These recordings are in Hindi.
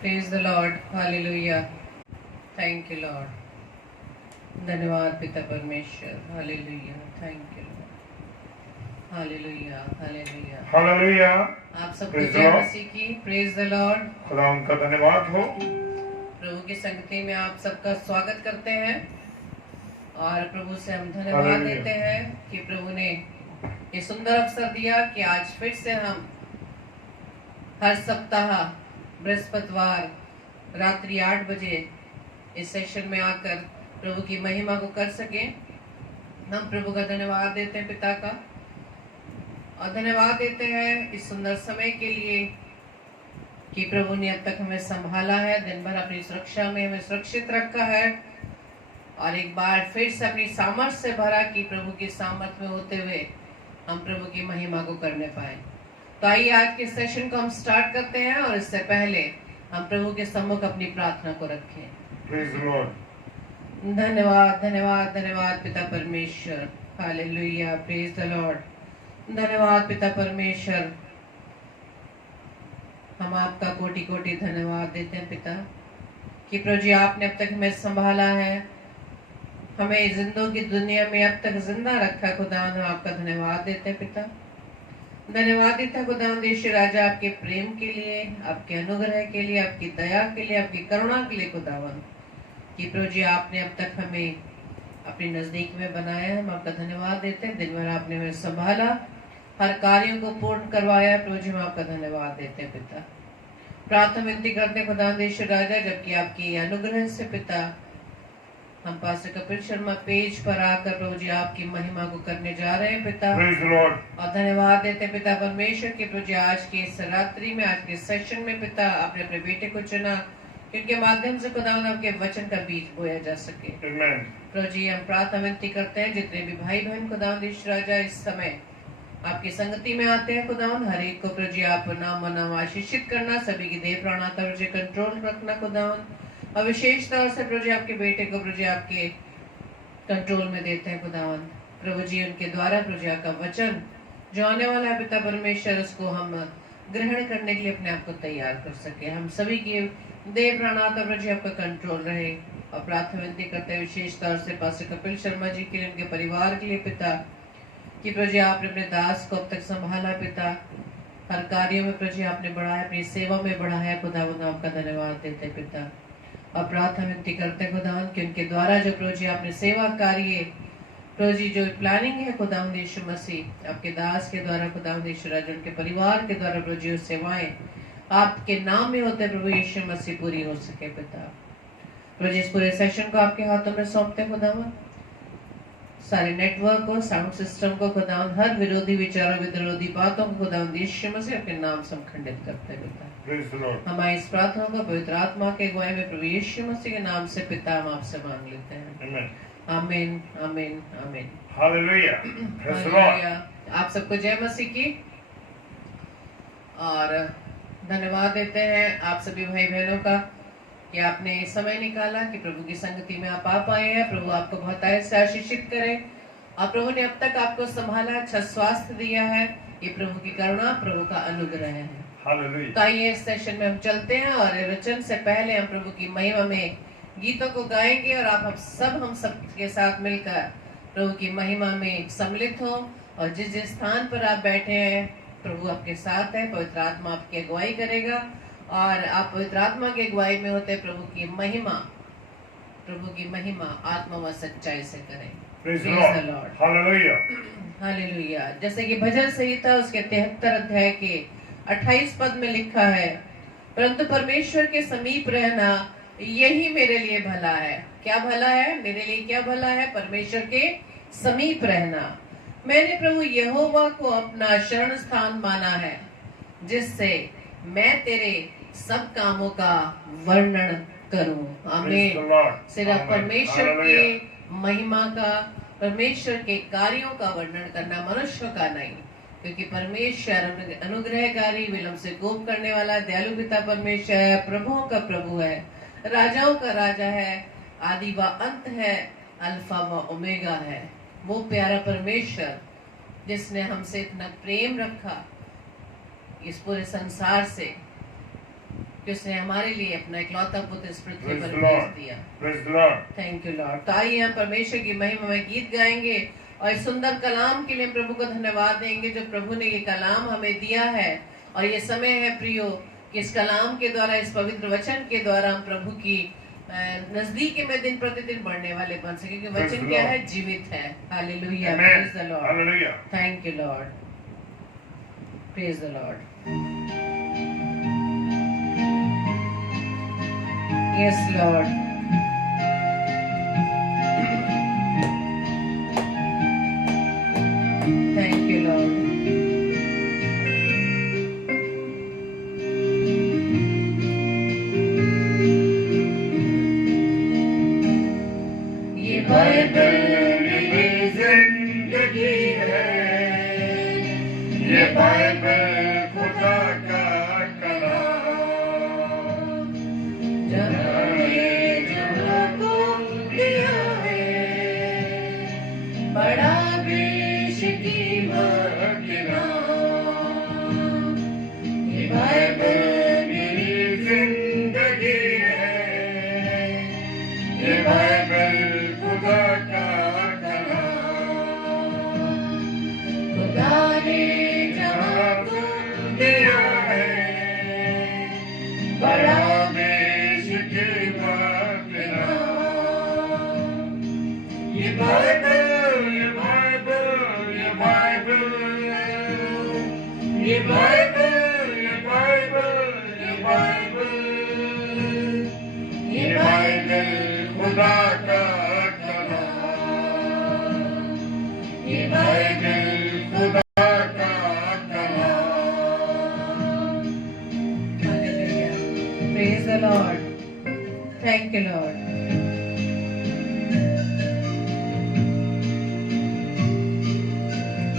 Praise the Lord, hallelujah. Thank you Lord. धन्यवाद पिता परमेश्वर, hallelujah. Thank you Lord, hallelujah hallelujah hallelujah. आप सबको Praise the जय Lord. मसीह की। Praise the Lord. खुदा उनका धन्यवाद हो। प्रभु की संगति में आप सबका स्वागत करते हैं और प्रभु से हम धन्यवाद हालेलुया। देते हैं कि प्रभु ने ये सुंदर अवसर दिया कि आज फिर से हम हर सप्ताह बृहस्पतिवार रात्रि 8 बजे इस सेशन में आकर प्रभु की महिमा को कर सके। हम प्रभु का धन्यवाद देते हैं पिता का, और धन्यवाद देते हैं इस सुंदर समय के लिए कि प्रभु ने अब तक हमें संभाला है, दिन भर अपनी सुरक्षा में हमें सुरक्षित रखा है, और एक बार फिर से अपनी सामर्थ्य से भरा कि प्रभु की सामर्थ्य में होते हुए हम प्रभु की महिमा को करने पाए। तो आइए आज के सेशन को हम स्टार्ट करते हैं, और इससे पहले हम प्रभु के सम्मुख अपनी प्रार्थना को रखें। Praise the Lord. धन्यवाद धन्यवाद धन्यवाद पिता परमेश्वर, हालेलुया। Praise the Lord. धन्यवाद पिता परमेश्वर, हम आपका कोटि कोटि धन्यवाद देते हैं पिता कि प्रभु जी आपने अब तक हमें संभाला है, हमें जिंदों की दुनिया में अब तक जिंदा रखा। खुदा हम आपका धन्यवाद देते हैं पिता। धन्यवाद देता खुदा देश राजा आपके प्रेम के लिए, आपके अनुग्रह के लिए, आपकी दया के लिए, आपकी करुणा के लिए खुदावन कि प्रभु जी आपने अब तक हमें अपने नजदीक में बनाया। हम आपका धन्यवाद देते हैं। दिन भर आपने हमें संभाला, हर कार्यों को पूर्ण करवाया। प्रभु जी हम आपका धन्यवाद देते हैं पिता। प्रार्थना विनती करते हैं खुदा देश राजा, जबकि आपकी अनुग्रह से पिता हम पास्टर कपिल शर्मा पेज पर आकर प्रभु जी आपकी महिमा को करने जा रहे हैं पिता। Praise the Lord. और धन्यवाद देते हैं पिता परमेश्वर के प्रभु जी आज के इस रात्रि में, आज के सेशन में पिता आपने अपने बेटे को चुना, इनके माध्यम से खुदा आपके वचन का बीज बोया जा सके। Amen. प्रभु जी हम प्रार्थना विनती करते हैं जितने भी भाई बहन खुदा राजा इस समय आपकी संगति में आते हैं खुदा, हर एक को प्रभु जी आप नाम नाम आशीषित करना, सभी की देह प्राण आत्मा प्रभु जी कंट्रोल रखना खुदा, और विशेष तौर से प्रभु जी आपके बेटे को प्रभु जी आपके कंट्रोल में देते हैं खुदावन। प्रभु जी उनके द्वारा प्रभु जी आपका वचन जो आने वाला है पिता परमेश्वर, उसको हम ग्रहण करने के लिए अपने आप को तैयार कर सके। हम सभी की देह प्राण आत्मा प्रभु जी आपका कंट्रोल रहे, और प्रार्थना विनती करते हैं विशेष तौर से पास्टर कपिल शर्मा जी के लिए, उनके परिवार के लिए पिता कि प्रभु जी आपने अपने दास को अब तक संभाला पिता, हर कार्यों में प्रभु जी आपने बढ़ाया, अपनी सेवा में बढ़ाया खुदावन, आपका धन्यवाद देते हैं पिता। और प्रार्थना विनती करते हैं खुदावन कि उनके द्वारा जो प्रभु जी आपने सेवा कार्य प्रभु जी जो प्लानिंग है खुदावन यीशु मसीह आपके दास के द्वारा खुदावन यीशु राजा उनके परिवार के द्वारा प्रभु जी सेवाएं आपके नाम में होते प्रभु यीशु मसीह पूरी हो सके पिता। प्रभु जी इस पूरे सेशन को आपके हाथों में सौंपते हैं खुदावन, सारे नेटवर्क को, साउंड सिस्टम को खुदावन, हर विरोधी विचारों विरोधी बातों को खुदावन यीशु मसीह अपने नाम से हम खंडित करते हैं पिता। Praise the Lord. हमारी इस प्रार्थना को पवित्र आत्मा के अगुवाई में प्रभु यीशु मसीह के नाम से पिता हम आपसे मांग लेते हैं। Amen. आमीन आमीन आमीन। Hallelujah. Praise the Lord. Hallelujah. आप सबको जय मसीह की, और धन्यवाद देते हैं आप सभी भाई बहनों का कि आपने समय निकाला कि प्रभु की संगति में आप आ पाए हैं। प्रभु आपको बहुत से आशीषित करे, और प्रभु ने अब तक आपको संभाला, अच्छा स्वास्थ्य दिया है। ये प्रभु की करुणा, प्रभु का अनुग्रह है। Hallelujah. तो आइए इस सेशन में हम चलते हैं, और वचन से पहले हम प्रभु की महिमा में गीतों को गाएंगे, और आप हम सब के साथ मिलकर प्रभु की महिमा में सम्मिलित हो। और जिस जिस स्थान पर आप बैठे हैं प्रभु आपके साथ है, पवित्र आत्मा आपकी अगुवाई करेगा, और आप पवित्र आत्मा की अगुवाई में होते प्रभु की महिमा आत्मा व सच्चाई से करें। Praise the Praise the Lord. Lord. Hallelujah. Hallelujah. जैसे कि भजन संहिता उसके 73 अध्याय के 28 पद में लिखा है, परंतु परमेश्वर के समीप रहना यही मेरे लिए भला है। क्या भला है? मेरे लिए क्या भला है? परमेश्वर के समीप रहना। मैंने प्रभु यहोवा को अपना शरण स्थान माना है, जिससे मैं तेरे सब कामों का वर्णन करूं। Praise the आमीन। Lord. सिर्फ Amen. परमेश्वर Hallelujah. के महिमा का, परमेश्वर के कार्यों का वर्णन करना, मनुष्य का नहीं, क्योंकि परमेश्वर अनुग्रहकारी, विलंब से कोप करने वाला, दयालु पिता परमेश्वर है, प्रभुओं का प्रभु है, राजाओं का राजा है, आदि व अंत है, अल्फा व ओमेगा है। वो प्यारा परमेश्वर जिसने हमसे इतना प्रेम रखा इस पूरे संसार से, कि उसने हमारे लिए अपना इकलौता पुत्र इस पृथ्वी Praise पर the भेज Lord. दिया। Praise the Lord. Thank you Lord. तो आइए हम परमेश्वर की महिमा में गीत गाएंगे और इस सुंदर कलाम के लिए प्रभु को धन्यवाद देंगे जो प्रभु ने ये कलाम हमें दिया है। और ये समय है प्रियो कि इस कलाम के द्वारा, इस पवित्र वचन के द्वारा हम प्रभु की नजदीकी में दिन प्रतिदिन बढ़ने वाले बन सके, क्योंकि Praise वचन the क्या Lord. है? जीवित है। Hallelujah, Amen. Praise the Lord, Hallelujah. Thank you Lord, praise the Lord. Yes Lord, thank you Lord. ये बाइबल मेरी जिंदगी है, ये बाइबल खुदा का कलाम, जहाँ को दिया है बड़ा बेशकीमत के नाम। ये बाइबल मेरी जिंदगी है, ये बाइबल खुदा का कलाम, खुदा ने जहाँ को दिया है बड़ा बेशकीमत के नाम। ये बाइबल, ये बाइबल, ये बाइबल, ये बाइबल, ये बाइबल, ये बाइबल, ये बाइबल खुदा का कलाम, ये बाइबल खुदा का कलाम। Hallelujah. Praise the Lord. Thank you, Lord.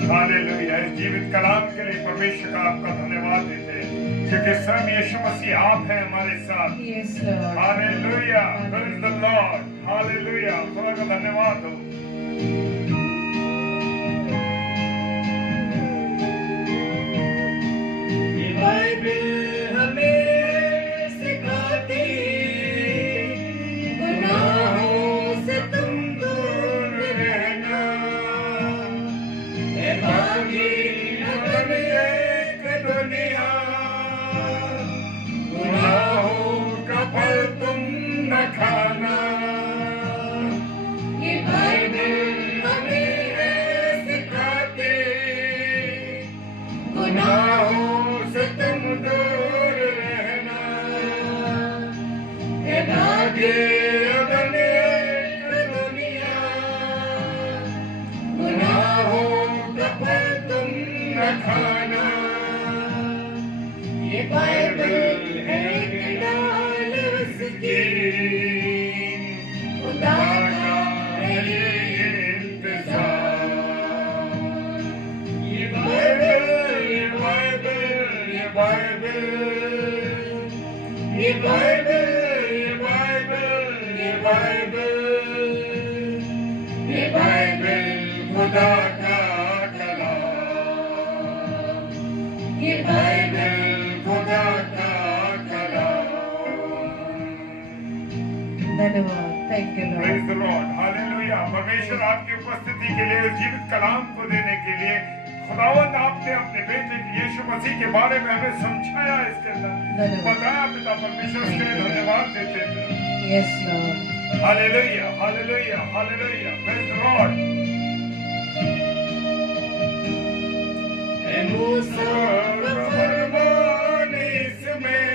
Hallelujah. इस जीवित कलाम के लिए परमेश्वर का आपका धन्यवाद देते हैं, क्योंकि स्वयं यीशु मसीह आप हैं हमारे साथ। Yes, Lord. Hallelujah, praise the Lord, hallelujah. खुदा का धन्यवाद हो। ये बाइबल हमें सिखाती, गुनाहों से तुम दूर रहना, ए बागी अपन एक दुनिया, गुनाहों का फल तुम न खाना। ये बाइबल हमें है सिखाती, गुनाहों से तुम दूर रहना, ए आगे अपन एक दुनिया, गुनाहों का फल तुम न खाना। ये बाइबल एक डाल उसकी, खुदा का है ये इंतजार। ये बाइबल, ये बाइबल, ये बाइबल, ये बाइबल, ये बाइबल, ये बाइबल, ये बाइबल खुदा का कलाम, ये बाइबल खुदा का कलाम। धन्यवाद, thank you Praise Lord. the Lord. Hallelujah. परमेश्वर आपकी उपस्थिति के लिए, इस जीवित कलाम को देने के लिए, खुदावंद आपने अपने बेटे यीशु मसीह के बारे में हमें समझाया, इसके अंदर धन्यवाद। बताया। पिता परमेश्वर उसके लिए धन्यवाद देते हैं। Yes Lord, hallelujah, hallelujah, hallelujah. Praise the Lord. ए मूसा का फरमान इसमें,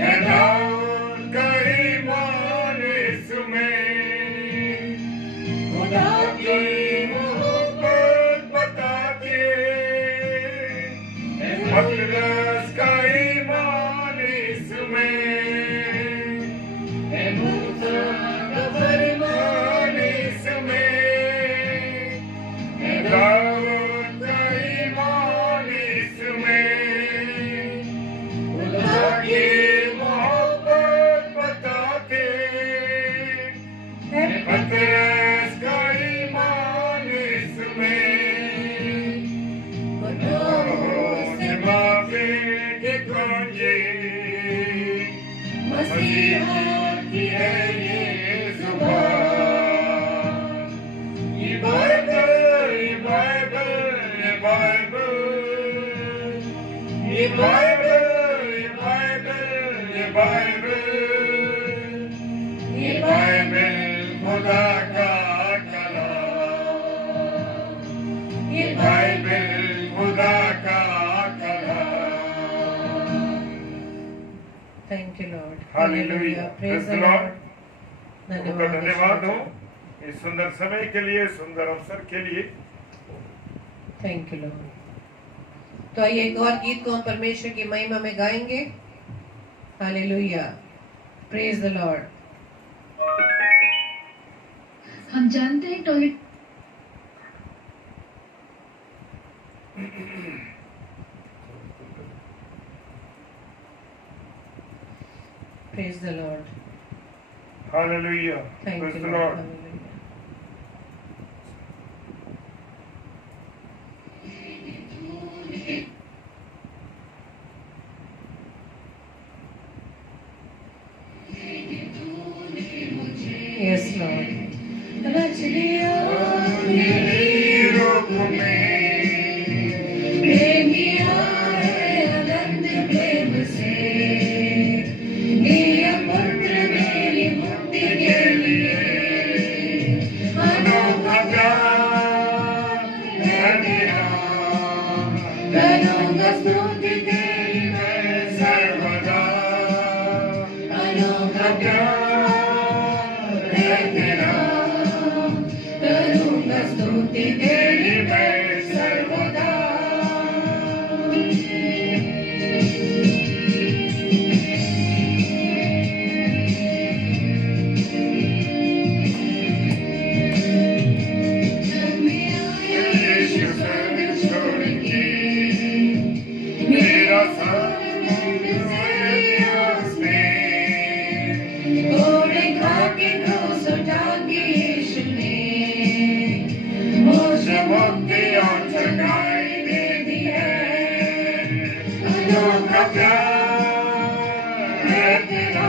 ए दाऊद का ईमान इसमें, खुदा की मोहब्बत बताते, ए पतरस का ईमान इसमें, ए मूसा का फरमान इसमें, ए दाऊद का ईमान मुझे मसीहा की है ये जुबान। ये बाइबल ये बाइबल ये बाइबल ये बाइबल ये बाइबल ये बाइबल ये बाइबल खुदा का कलाम। ये बाइबल खुदा का Thank you, Lord. Hallelujah, Praise the Lord. Lord. आपका धन्यवाद हो इस सुंदर समय के लिए, सुंदर अवसर के लिए। Thank you, Lord. तो आइए एक और गीत को हम परमेश्वर की महिमा में गाएंगे। Hallelujah, praise the Lord. हम जानते हैं toilet Praise the Lord. Hallelujah, Thank praise you, the Lord. Lord. Hallelujah. Yes, Lord. रच लिया मेरी रूप में प्रेमिया है अनंत प्रेम से, दिया पुत्र मेरी मुक्ति के लिए। अनोखा प्यार है तेरा, करूँगा स्तुति तेरी मैं सर्वदा। अनोखा प्यार है तेरा, करूँगा स्तुति तेरी मैं सर्वदा। यीशु स्वर्ग छोड़ के मेरा संग दिया उसने। घोड़े खा के क्रूस उठा के यीशु ने मुझे मुक्ति और छुड़ाई दे दी है। अनोखा प्यार है तेरा,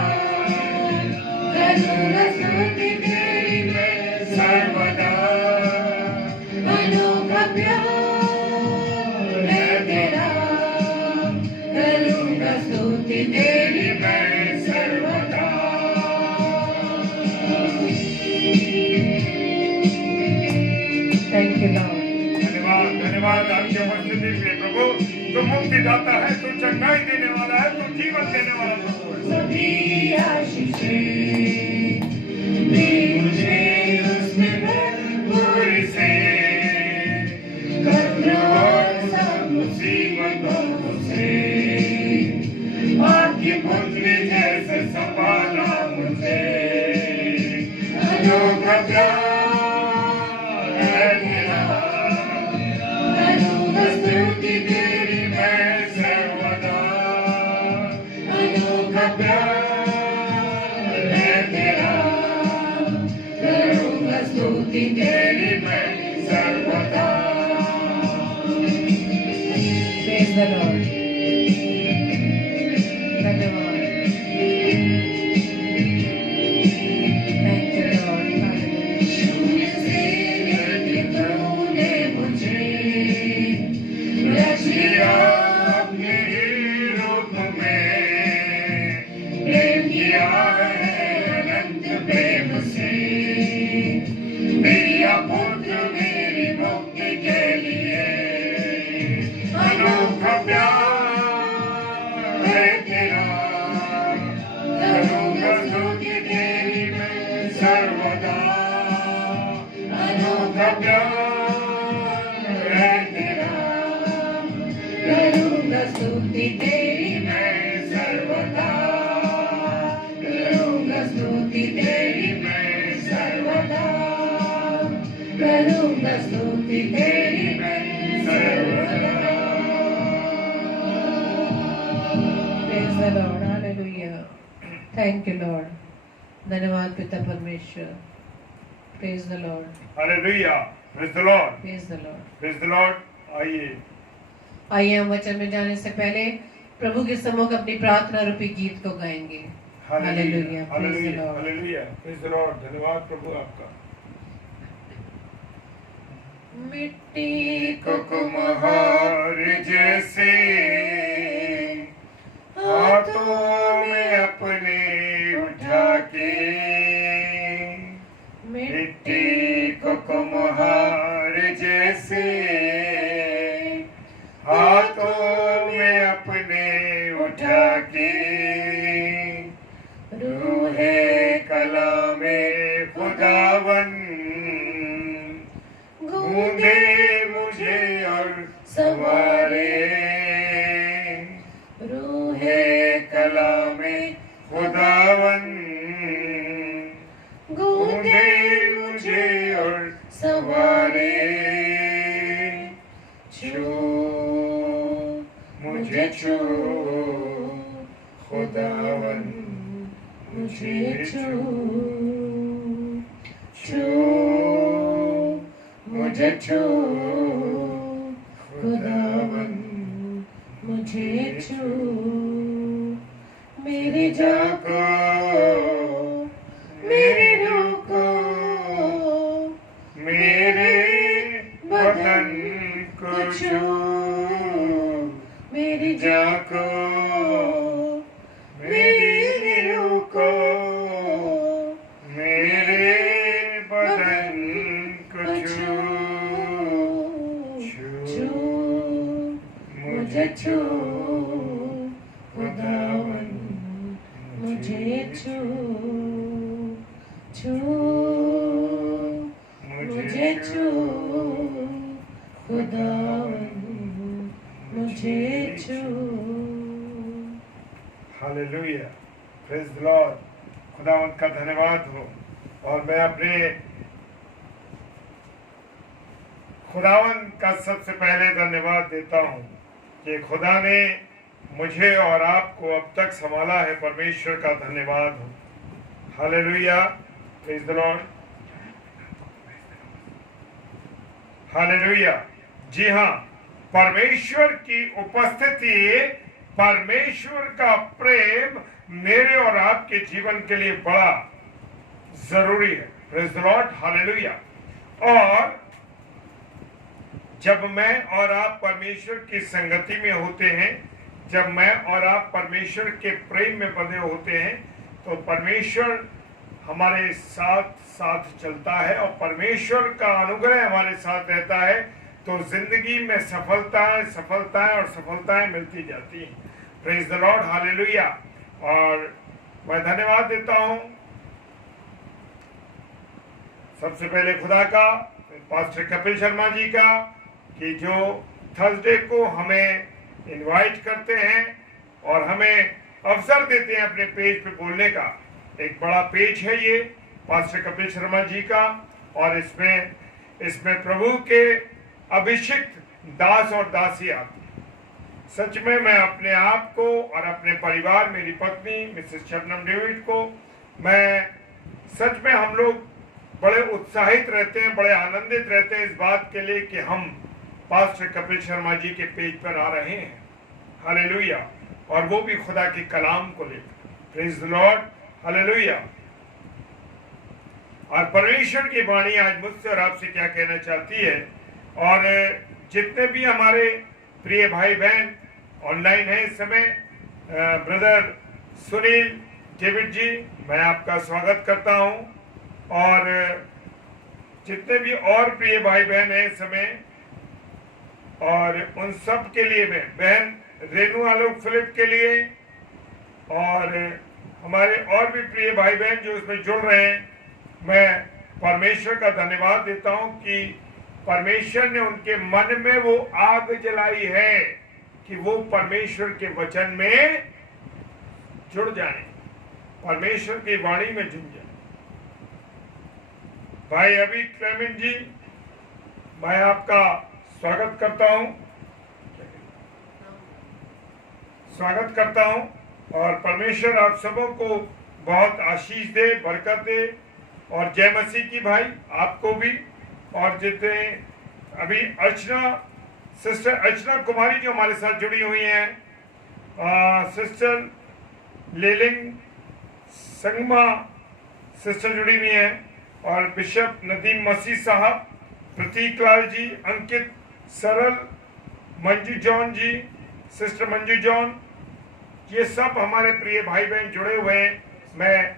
करूँगा स्तुति तेरी मैं सर्वदा। अनोखा प्यार है तेरा, करूँगा स्तुति तेरी मैं सर्वदा। Thank you, Lord. धन्यवाद, धन्यवाद आपकी उपस्थिति के लिए प्रभु। तू मुक्ति दाता है, तू चंगाई देने वाला है, तू जीवन देने वाला प्रभु है। सभी आशीषें भी मुझे उसमें भरपूर से कब्र और सब मुसीबतों से आपकी पुत्री जैसे संभाला मुझे। अनोखा प्यार है तेरा, करूँगा स्तुति तेरी मैं सर्वदा। अनोखा प्यार है तेरा, करूँगा स्तुति तेरी मैं सर्वदा। Praise the Lord. धन्यवाद। Thank you, Lord. Hallelujah. शून्य से लेके तूने मुझे रच लिया अपने ही रूप में प्रेम किया है अनंत प्रेम से। मेरा पुत्र मेरी मुक्ति के लिए। अनोखा प्यार है तेरा, करूँगा स्तुति तेरी मैं सर्वदा। अनोखा प्यार है तेरा, करूँगा स्तुति तेरी मैं सर्वदा। करूँगा स्तुति तेरी मैं सर्वदा। करूँगा स्तुति तेरी मैं सर्वदा। Praise the Lord. Hallelujah. Thank you, Lord. धन्यवाद पिता परमेश्वर। Praise the Lord. Hallelujah, praise the Lord, Praise the Lord. Praise the Lord. आइए आइए हम वचन में जाने से पहले प्रभु के सम्मुख अपनी प्रार्थना रूपी गीत को गाएंगे। Hallelujah, praise the Lord. Hallelujah, praise the Lord. धन्यवाद प्रभु आपका। मिट्टी को कुम्हार जैसे हाथों में अपने उठा के, मिट्टी को कुम्हार जैसे हाथों में अपने उठा के, रूहे कलामे खुदावन गूंदे मुझे और सवारे, रूहे कलामे खुदावन गूंदे मुझे और सवारे, छू मुझे छू खुदावन मुझे छू, छू मुझे छू खुदावन मुझे छू, मेरी जान को मेरी रूह को मेरे बदन को छू, मेरी जान को मेरी रूह को मेरे बदन को छू, छू मुझे छू खुदावन मुझे छू, छू मुझे छू खुदावन मुझे छू। Hallelujah, praise the Lord. खुदावंत का धन्यवाद हो। और मैं अपने खुदावंत का सबसे पहले धन्यवाद देता हूँ कि खुदा ने मुझे और आपको अब तक संभाला है। परमेश्वर का धन्यवाद हो। Hallelujah, praise the Lord. Hallelujah. जी हाँ, परमेश्वर की उपस्थिति, परमेश्वर का प्रेम मेरे और आपके जीवन के लिए बड़ा जरूरी है। Praise the Lord. हालेलुया। और जब मैं और आप परमेश्वर की संगति में होते हैं, जब मैं और आप परमेश्वर के प्रेम में बंधे होते हैं, तो परमेश्वर हमारे साथ साथ चलता है और परमेश्वर का अनुग्रह हमारे साथ रहता है, तो जिंदगी में सफलताएं और सफलताएं मिलती जाती हैं। Praise the Lord. हालेलुया। और मैं धन्यवाद देता हूं सबसे पहले खुदा का, पास्टर कपिल शर्मा जी का, कि जो थर्सडे को हमें इनवाइट करते हैं और हमें अवसर देते हैं अपने पेज पे बोलने का। एक बड़ा पेज है ये पास्टर कपिल शर्मा जी का, और इसमें प्रभु के अभिषिक्त दास और दासी आती है। सच में मैं अपने आप को और अपने परिवार, मेरी पत्नी मिसेस शबनम डेविड को, मैं सच में हम लोग बड़े उत्साहित रहते हैं, बड़े आनंदित रहते हैं इस बात के लिए कि हम पास्टर कपिल शर्मा जी के पेज पर आ रहे हैं। हालेलुया। और वो भी खुदा के कलाम को लेकर। Praise the Lord. हालेलुया। और परमेश्वर की वाणी आज मुझसे और आपसे क्या कहना चाहती है, और जितने भी हमारे प्रिय भाई बहन ऑनलाइन हैं इस समय, ब्रदर सुनील डेविड जी, मैं आपका स्वागत करता हूं। और जितने भी और प्रिय भाई बहन हैं इस समय, और उन सब के लिए मैं, बहन रेनू आलोक फिलिप के लिए, और हमारे और भी प्रिय भाई बहन जो इसमें जुड़ रहे हैं, मैं परमेश्वर का धन्यवाद देता हूं कि परमेश्वर ने उनके मन में वो आग जलाई है कि वो परमेश्वर के वचन में जुड़ जाएं, परमेश्वर की वाणी में जुड़ जाएं। भाई अभी क्लेमेंट जी, मैं आपका स्वागत करता हूं और परमेश्वर आप सबों को बहुत आशीष दे, बरकत दे। और जय मसीह की भाई आपको भी, और जितने अभी अर्चना, सिस्टर अर्चना कुमारी जो हमारे साथ जुड़ी हुई हैं, सिस्टर लेलिंग संगमा सिस्टर जुड़ी हुई हैं, और बिशप नदीम मसीह साहब, प्रतीक लाल जी, अंकित, सरल, मंजू जॉन जी, सिस्टर मंजू जॉन, ये सब हमारे प्रिय भाई बहन जुड़े हुए हैं। मैं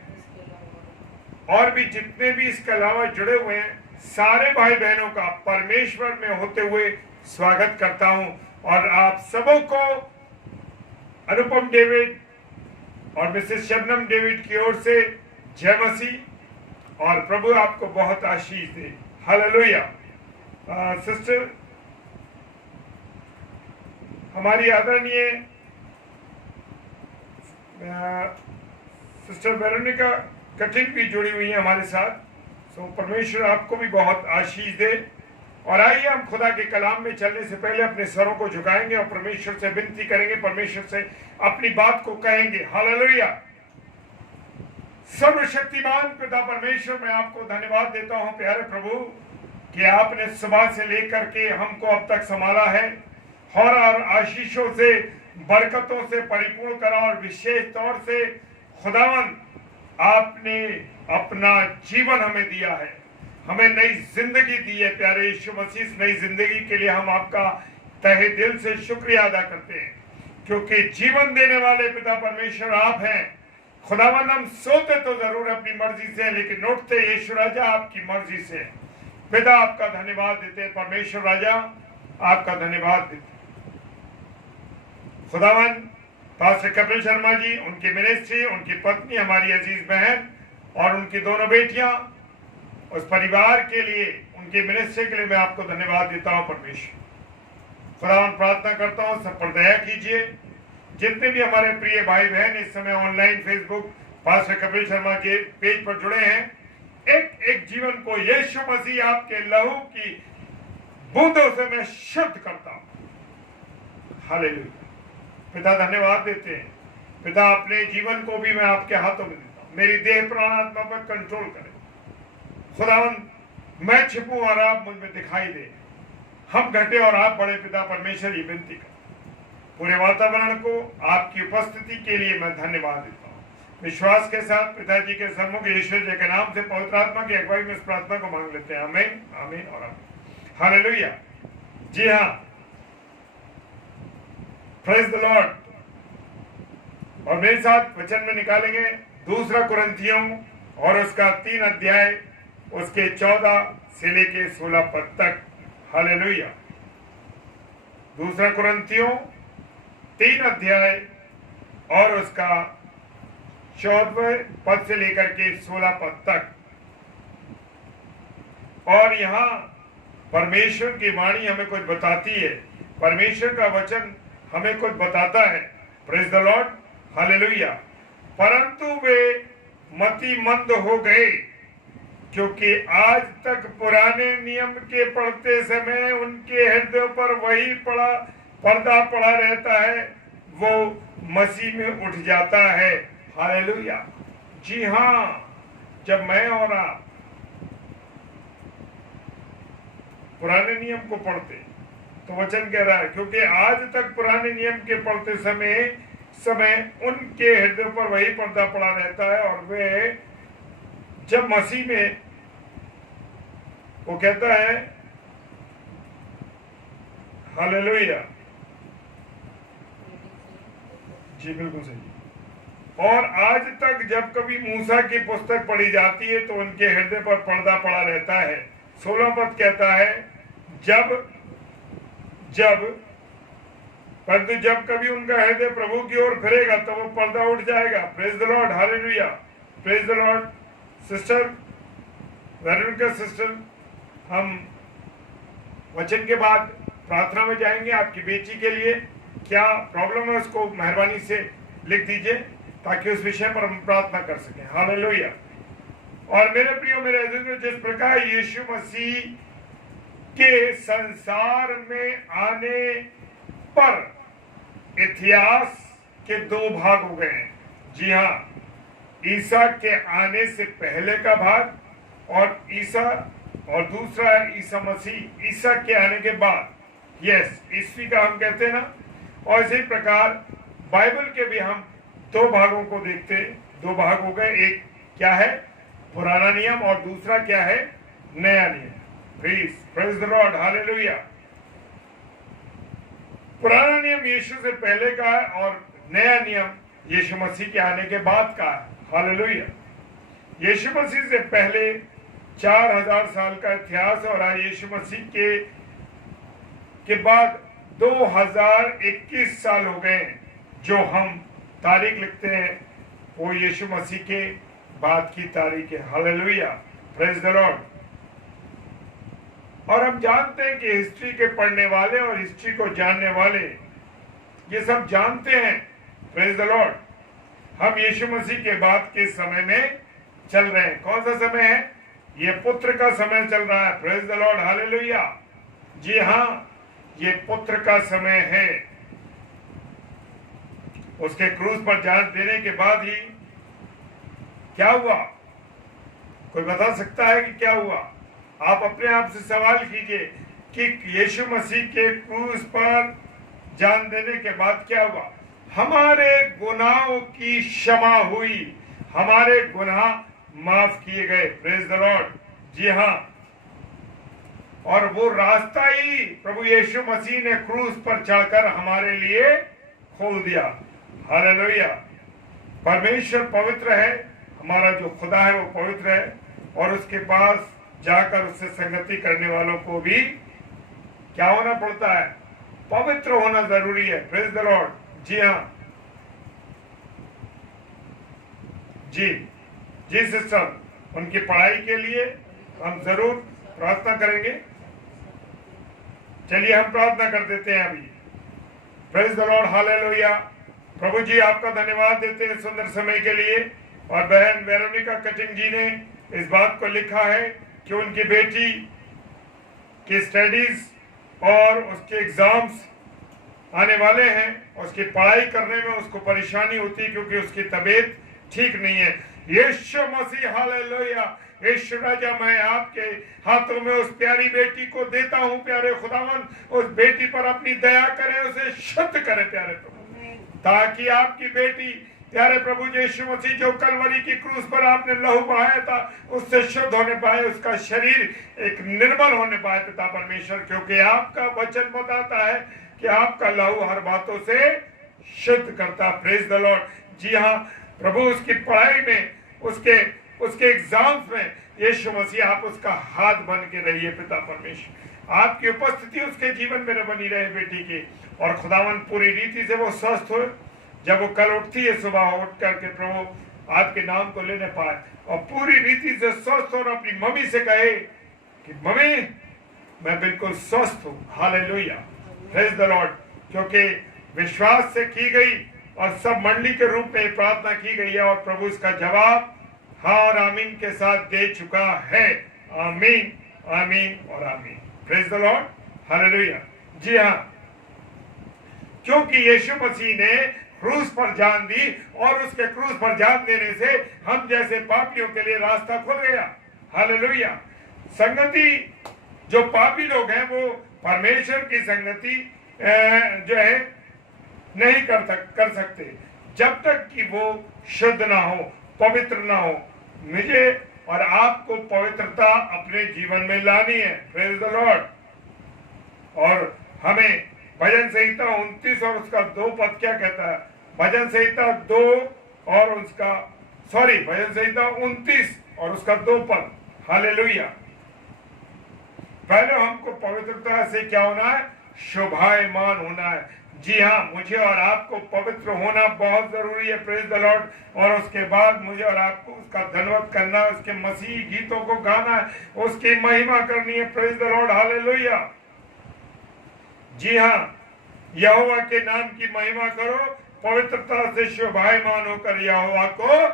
और भी जितने भी इसके अलावा जुड़े हुए हैं सारे भाई बहनों का परमेश्वर में होते हुए स्वागत करता हूं, और आप सबों को अनुपम डेविड और मिसेस शबनम डेविड की ओर से जय मसीह, और प्रभु आपको बहुत आशीष दे। हालेलुया। सिस्टर हमारी आदरणीय सिस्टर वेरोनिका कठिन भी जुड़ी हुई है हमारे साथ। सो परमेश्वर आपको भी बहुत आशीष दे। और आइए हम खुदा के कलाम में चलने से पहले अपने सरों को झुकाएंगे और परमेश्वर से विनती करेंगे, परमेश्वर से अपनी बात को कहेंगे। हालेलुया। सर्वशक्तिमान पिता परमेश्वर, मैं आपको धन्यवाद देता हूं प्यारे प्रभु कि आपने सुबह से लेकर के हमको अब तक संभाला है, और आशीषों से, बरकतों से परिपूर्ण करा, और विशेष तौर से खुदावन आपने अपना जीवन हमें दिया है, हमें नई जिंदगी दी है। प्यारे यीशु मसीह, नई जिंदगी के लिए हम आपका तहे दिल से शुक्रिया अदा करते हैं, क्योंकि जीवन देने वाले पिता परमेश्वर आप हैं। खुदावन हम सोते तो जरूर अपनी मर्जी से, लेकिन उठते यीशु राजा आपकी मर्जी से। पिता आपका धन्यवाद देते हैं, परमेश्वर राजा आपका धन्यवाद देते हैं। खुदावन पास्टर कपिल शर्मा जी, उनकी मिनिस्ट्री, उनकी पत्नी, हमारी अजीज बहन और उनकी दोनों बेटियां, उस परिवार के लिए, उनकी मिनिस्ट्री के लिए मैं आपको धन्यवाद देता हूं परमेश्वर। खुदावन प्रार्थना करता हूं सब पर दया कीजिए। जितने भी हमारे प्रिय भाई बहन इस समय online Facebook pastor Kapil Sharma के पेज पर जुड़े हैं, एक एक जीवन को यीशु मसीह आपके लहू की बूंदों से मैं शुद्ध करता हूं। हालेलुया। पिता धन्यवाद देते हैं। पिता अपने जीवन को भी मैं आपके हाथों में देता हूं, मेरी देह प्राण आत्मा पर कंट्रोल करें। खुदावन मैं छिपूं और आप मुझ में दिखाई दे, हम घटे और आप बड़े। पिता परमेश्वर ये विनती कर, पूरे वातावरण को आपकी उपस्थिति के लिए मैं धन्यवाद देता हूँ। विश्वास के साथ पिताजी के सम्मुख यीशु जी के नाम से पवित्र आत्मा की अगुवाई में इस प्रार्थना को मांग लेते हैं। आमीन, आमीन और आमीन। हालेलुया। जी हाँ, प्रेज द लॉर्ड। और मेरे साथ वचन में निकालेंगे 2 कुरिन्थियों और उसका 3 अध्याय, उसके 14 से लेके 16 पद तक। हालेलुया। 2 कुरिन्थियों 3 अध्याय और उसका 14वें पद से लेकर के 16 पद तक। और यहाँ परमेश्वर की वाणी हमें कुछ बताती है, परमेश्वर का वचन हमें कुछ बताता है। Praise the Lord. हालेलुया। परंतु वे मतिमंद हो गए, क्योंकि आज तक पुराने नियम के पढ़ते समय उनके हृदय पर वही पर्दा पड़ा रहता है, वो मसीह में उठ जाता है। हालेलुया। जी हाँ, जब मैं और आप पुराने नियम को पढ़ते तो वचन कह रहा है, क्योंकि आज तक पुराने नियम के पढ़ते समय उनके हृदय पर वही पर्दा पड़ा रहता है, और वे जब मसीह में, वो कहता है हालेलुया, जी बिल्कुल सही। और आज तक जब कभी मूसा की पुस्तक पढ़ी जाती है तो उनके हृदय पर पर्दा पड़ा रहता है। 16 पद कहता है, परंतु जब कभी उनका हृदय प्रभु की ओर फिरेगा तो वो पर्दा उठ जाएगा। Praise the Lord. Hallelujah. Praise the Lord. Sister Veronica sister, हम वचन के बाद प्रार्थना में जाएंगे आपकी बेटी के लिए। क्या प्रॉब्लम है उसको मेहरबानी से लिख दीजिए, ताकि उस विषय पर हम प्रार्थना कर सकें। हालेलुया। और मेरे प्रियो, मेरे अजीजों, जिस प्रकार यीशु मसीह के संसार में आने पर इतिहास के 2 भाग हो गए हैं। जी हाँ, ईसा के आने से पहले का भाग, और ईसा, और दूसरा है ईसा मसीह ईसा के आने के बाद। यस, ईस्वी का हम कहते हैं ना। और इसी प्रकार बाइबल के भी हम दो भागों को देखते हैं। दो भाग हो गए, एक क्या है पुराना नियम और दूसरा क्या है नया नियम। Praise the Lord, hallelujah. पुराना नियम यीशु से पहले का है और नया नियम यीशु मसीह के आने के बाद का है, हालेलुया। यीशु मसीह से पहले 4000 साल का इतिहास और आज यीशु मसीह के बाद 2021 साल हो गए। जो हम तारीख लिखते हैं वो यीशु मसीह के बाद की तारीख है, हालेलुया, प्रेज द लॉर्ड। और हम जानते हैं कि हिस्ट्री के पढ़ने वाले और हिस्ट्री को जानने वाले ये सब जानते हैं, प्रेज द लॉर्ड, हम यीशु मसीह के बाद के समय में चल रहे हैं। कौन सा समय है? ये पुत्र का समय चल रहा है, प्रेज द लॉर्ड, हालेलुया। जी हाँ, ये पुत्र का समय है। उसके क्रूस पर जान देने के बाद ही क्या हुआ? कोई बता सकता है कि क्या हुआ? आप अपने आप से सवाल कीजिए कि यीशु मसीह के क्रूस पर जान देने के बाद क्या हुआ? हमारे गुनाहों की क्षमा हुई, हमारे गुनाह माफ किए गए, प्रेज द लॉर्ड। जी हाँ, और वो रास्ता ही प्रभु यीशु मसीह ने क्रूस पर चढ़कर हमारे लिए खोल दिया, हालेलुया। परमेश्वर पवित्र है, हमारा जो खुदा है वो पवित्र है, और उसके पास जाकर उससे संगति करने वालों को भी क्या होना पड़ता है? पवित्र होना जरूरी है, प्रेज द लॉर्ड। जी हाँ, जी सिस्टर, उनकी पढ़ाई के लिए हम जरूर प्रार्थना करेंगे। चलिए हम प्रार्थना कर देते हैं अभी। Praise the Lord, hallelujah. प्रभु जी आपका धन्यवाद देते हैं सुंदर समय के लिए। और बहन वेरोनिका कटिंग जी ने इस बात को लिखा है कि उनकी बेटी की स्टडीज और उसके एग्जाम्स आने वाले हैं, उसकी पढ़ाई करने में उसको परेशानी होती है क्योंकि उसकी तबीयत ठीक नहीं है। यीशु मसीह, हालेलुया, यीशु राजा, मैं आपके हाथों में उस प्यारी बेटी को देता हूं। प्यारे खुदावन, उस बेटी पर अपनी दया करें, उसे शुद्ध करें प्यारे प्रभु, ताकि आपकी बेटी प्यारे प्रभु यीशु मसीह जो कलवरी की क्रूस पर आपने लहू बहाया था उससे शुद्ध होने पाए, उसका शरीर एक निर्मल होने पाए पिता परमेश्वर, क्योंकि आपका वचन बताता है कि आपका लहू हर बातों से शुद्ध करता। Praise the Lord. जी हाँ प्रभु, उसकी पढ़ाई में, उसके एग्जाम्स में यीशु मसीह आप उसका हाथ बन के रहिए पिता परमेश्वर। आपकी उपस्थिति उसके जीवन में बनी रहे बेटी की, और खुदावन पूरी रीति से वो स्वस्थ हो। जब वो कल उठती है सुबह, उठ करके प्रभु आपके नाम को लेने पाए और पूरी रीति से स्वस्थ हो, और अपनी मम्मी से कहे कि मम्मी मैं बिल्कुल स्वस्थ हूँ, हालेलुया, प्रेज द लॉर्ड। क्योंकि विश्वास से की गई और सब मंडली के रूप में प्रार्थना की गई है, और प्रभु इसका जवाब हाँ और आमीन के साथ दे चुका है। आमीन, आमीन और आमीन, प्रेज द लॉर्ड, हालेलुया। जी हाँ, क्योंकि यीशु मसीह ने क्रूस पर जान दी, और उसके क्रूस पर जान देने से हम जैसे पापियों के लिए रास्ता खुल गया, हालेलुया। संगति जो पापी लोग हैं वो परमेश्वर की संगति जो है नहीं कर सकते जब तक कि वो शुद्ध ना हो, पवित्र ना हो। मुझे और आपको पवित्रता अपने जीवन में लानी है, प्रेज द लॉर्ड। और हमें भजन संहिता 29 और उसका 2 पद क्या कहता है? भजन संहिता 2 और उसका भजन संहिता 29 और उसका 2 पद, हालेलुया। पहले हमको पवित्रता से क्या होना है? शोभायमान होना है। जी हाँ, मुझे और आपको पवित्र होना बहुत जरूरी है, प्रेज द लॉर्ड। और उसके बाद मुझे और आपको उसका धन्यवाद करना, उसके मसीही गीतों को गाना है, उसकी महिमा करनी है, प्रेज द लॉर्ड, हालेलुया। जी हाँ, यहोवा के नाम की महिमा करो, पवित्रता से शोभायमान होकर यहोवा को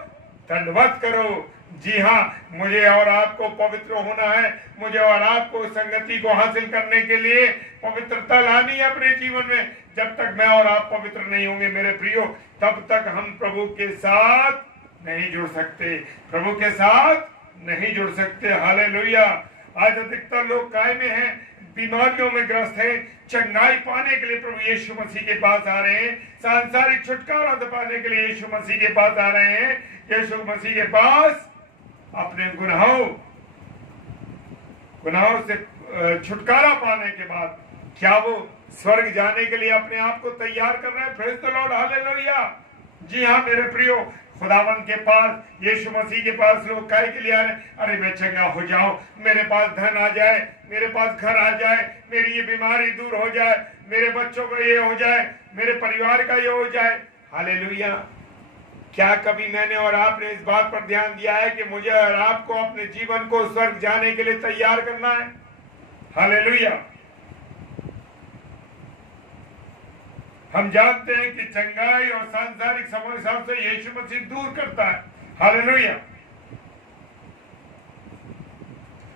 दंडवत करो। जी हाँ, मुझे और आपको पवित्र होना है, मुझे और आपको संगति को हासिल करने के लिए पवित्रता लानी है अपने जीवन में। जब तक मैं और आप पवित्र नहीं होंगे मेरे प्रियो, तब तक हम प्रभु के साथ नहीं जुड़ सकते, प्रभु के साथ नहीं जुड़ सकते, हालेलुया। आज अधिकतर लोग काय में हैं, बीमारियों में ग्रस्त हैं, चंगाई पाने के लिए प्रभु यीशु मसीह के पास आ रहे हैं, सांसारिक छुटकारा पाने के लिए यीशु मसीह के पास आ रहे हैं, यीशु मसीह के पास अपने गुनाहों से छुटकारा पाने के बाद क्या वो स्वर्ग जाने के लिए अपने आप को तैयार कर रहे हैं? Praise the Lord, hallelujah. जी हाँ मेरे प्रियो, खुदावंद के पास, यीशु मसीह के पास लोग काहे के लिए आ रहे? अरे मैं चंगा हो जाऊं, मेरे पास धन आ जाए, मेरे पास घर आ जाए, मेरी ये बीमारी दूर हो जाए, मेरे बच्चों को ये हो जाए, मेरे परिवार का ये हो जाए। हालेलुया। क्या कभी मैंने और आपने इस बात पर ध्यान दिया है कि मुझे और आपको अपने जीवन को स्वर्ग जाने के लिए तैयार करना है? हालेलुया। हम जानते हैं कि चंगाई और सांसारिक समस्या से यीशु मसीह दूर करता है। हालेलुया।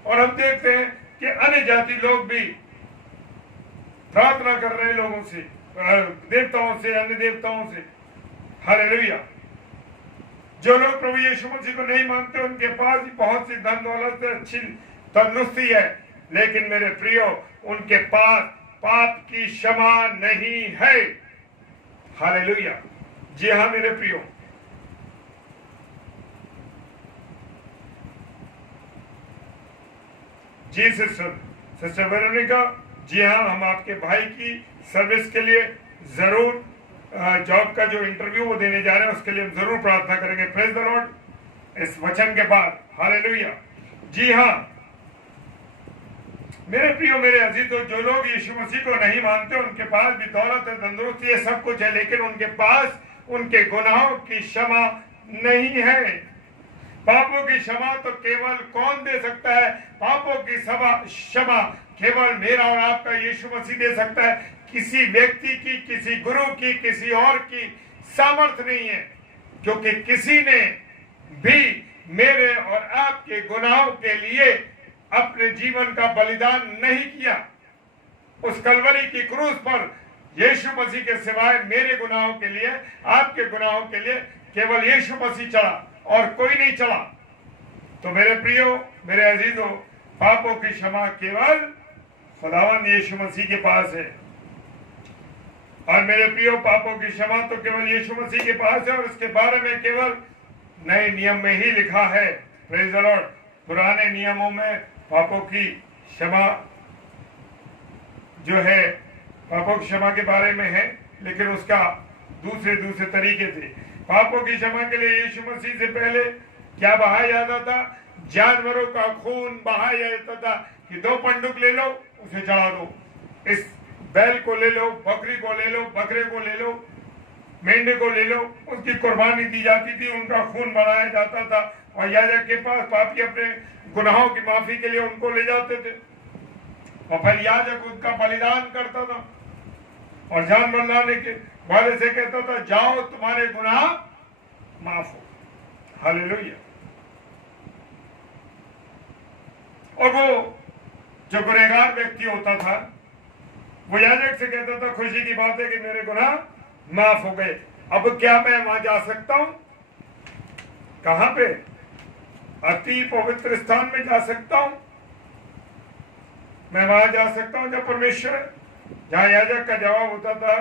और हम देखते हैं कि अन्य जाति लोग भी प्रार्थना कर रहे हैं लोगों से, देवताओं से, अन्य देवताओं से। हालेलुया। जो लोग प्रभु यीशु मसीह को नहीं मानते उनके पास भी बहुत सी धन दौलत से अच्छी तंदुरुस्ती है, लेकिन मेरे प्रियो उनके पास पाप की क्षमा नहीं है। हालेलुया। जी हाँ मेरे प्रियो, जी सिस्टर वेरोनिका, जी हाँ हम आपके भाई की सर्विस के लिए जरूर जॉब का जो इंटरव्यू वो देने जा रहे हैं उसके लिए हम जरूर प्रार्थना करेंगे। Praise the Lord. इस वचन के बाद हालेलुया। जी हाँ मेरे प्रियो, मेरे अजीजों, जो लोग यीशु मसीह को नहीं मानते उनके पास भी दौलत है, तंदुरुस्ती है, सब कुछ है, लेकिन उनके पास उनके गुनाहों की क्षमा नहीं है। पापों की क्षमा तो केवल कौन दे सकता है? पापों की क्षमा केवल मेरा और आपका यीशु मसीह दे सकता है। किसी व्यक्ति की, किसी गुरु की, किसी और की सामर्थ्य नहीं है, क्योंकि किसी ने भी मेरे और आपके गुनाहों के लिए अपने जीवन का बलिदान नहीं किया। उस कलवरी की क्रूस पर यीशु मसीह के सिवाय मेरे गुनाहों के लिए, आपके गुनाहों के लिए केवल यीशु मसीह चला और कोई नहीं चला। तो मेरे प्रियो, मेरे अजीजों, पापों की क्षमा केवल खुदावंद यीशु मसीह के पास है। और मेरे प्रियो, पापों की क्षमा तो केवल यीशु मसीह के पास है और उसके बारे में केवल नए नियम में ही लिखा है। Praise the Lord. पुराने नियमों में पापों की क्षमा जो है, पापों की क्षमा के बारे में है, लेकिन उसका दूसरे तरीके थे। पापों की क्षमा के लिए यीशु मसीह से पहले क्या बहाया जाता था? जानवरों का खून बहाया जाता था कि 2 पंडुक ले लो, उसे चढ़ा दो, इस बैल को ले लो, बकरी को ले लो, बकरे को ले लो, मेंढे को ले लो, उसकी कुर्बानी दी जाती थी, उनका खून बढ़ाया जाता था और याजक के पास पापी अपने गुनाहों की माफी के लिए उनको ले जाते थे और फिर याजक उनका बलिदान करता था और जानवर लाने के वाले से कहता था, जाओ तुम्हारे गुनाह माफ हो। हालेलुया। और वो जो गुनहगार व्यक्ति होता था वो याजक से कहता था, खुशी की बात है कि मेरे गुनाह माफ हो गए। अब क्या मैं वहां जा सकता हूं? कहां पे? अति पवित्र स्थान में जा सकता हूं। मैं वहां जा सकता हूं जब परमेश्वर, जहां याजक का जवाब होता था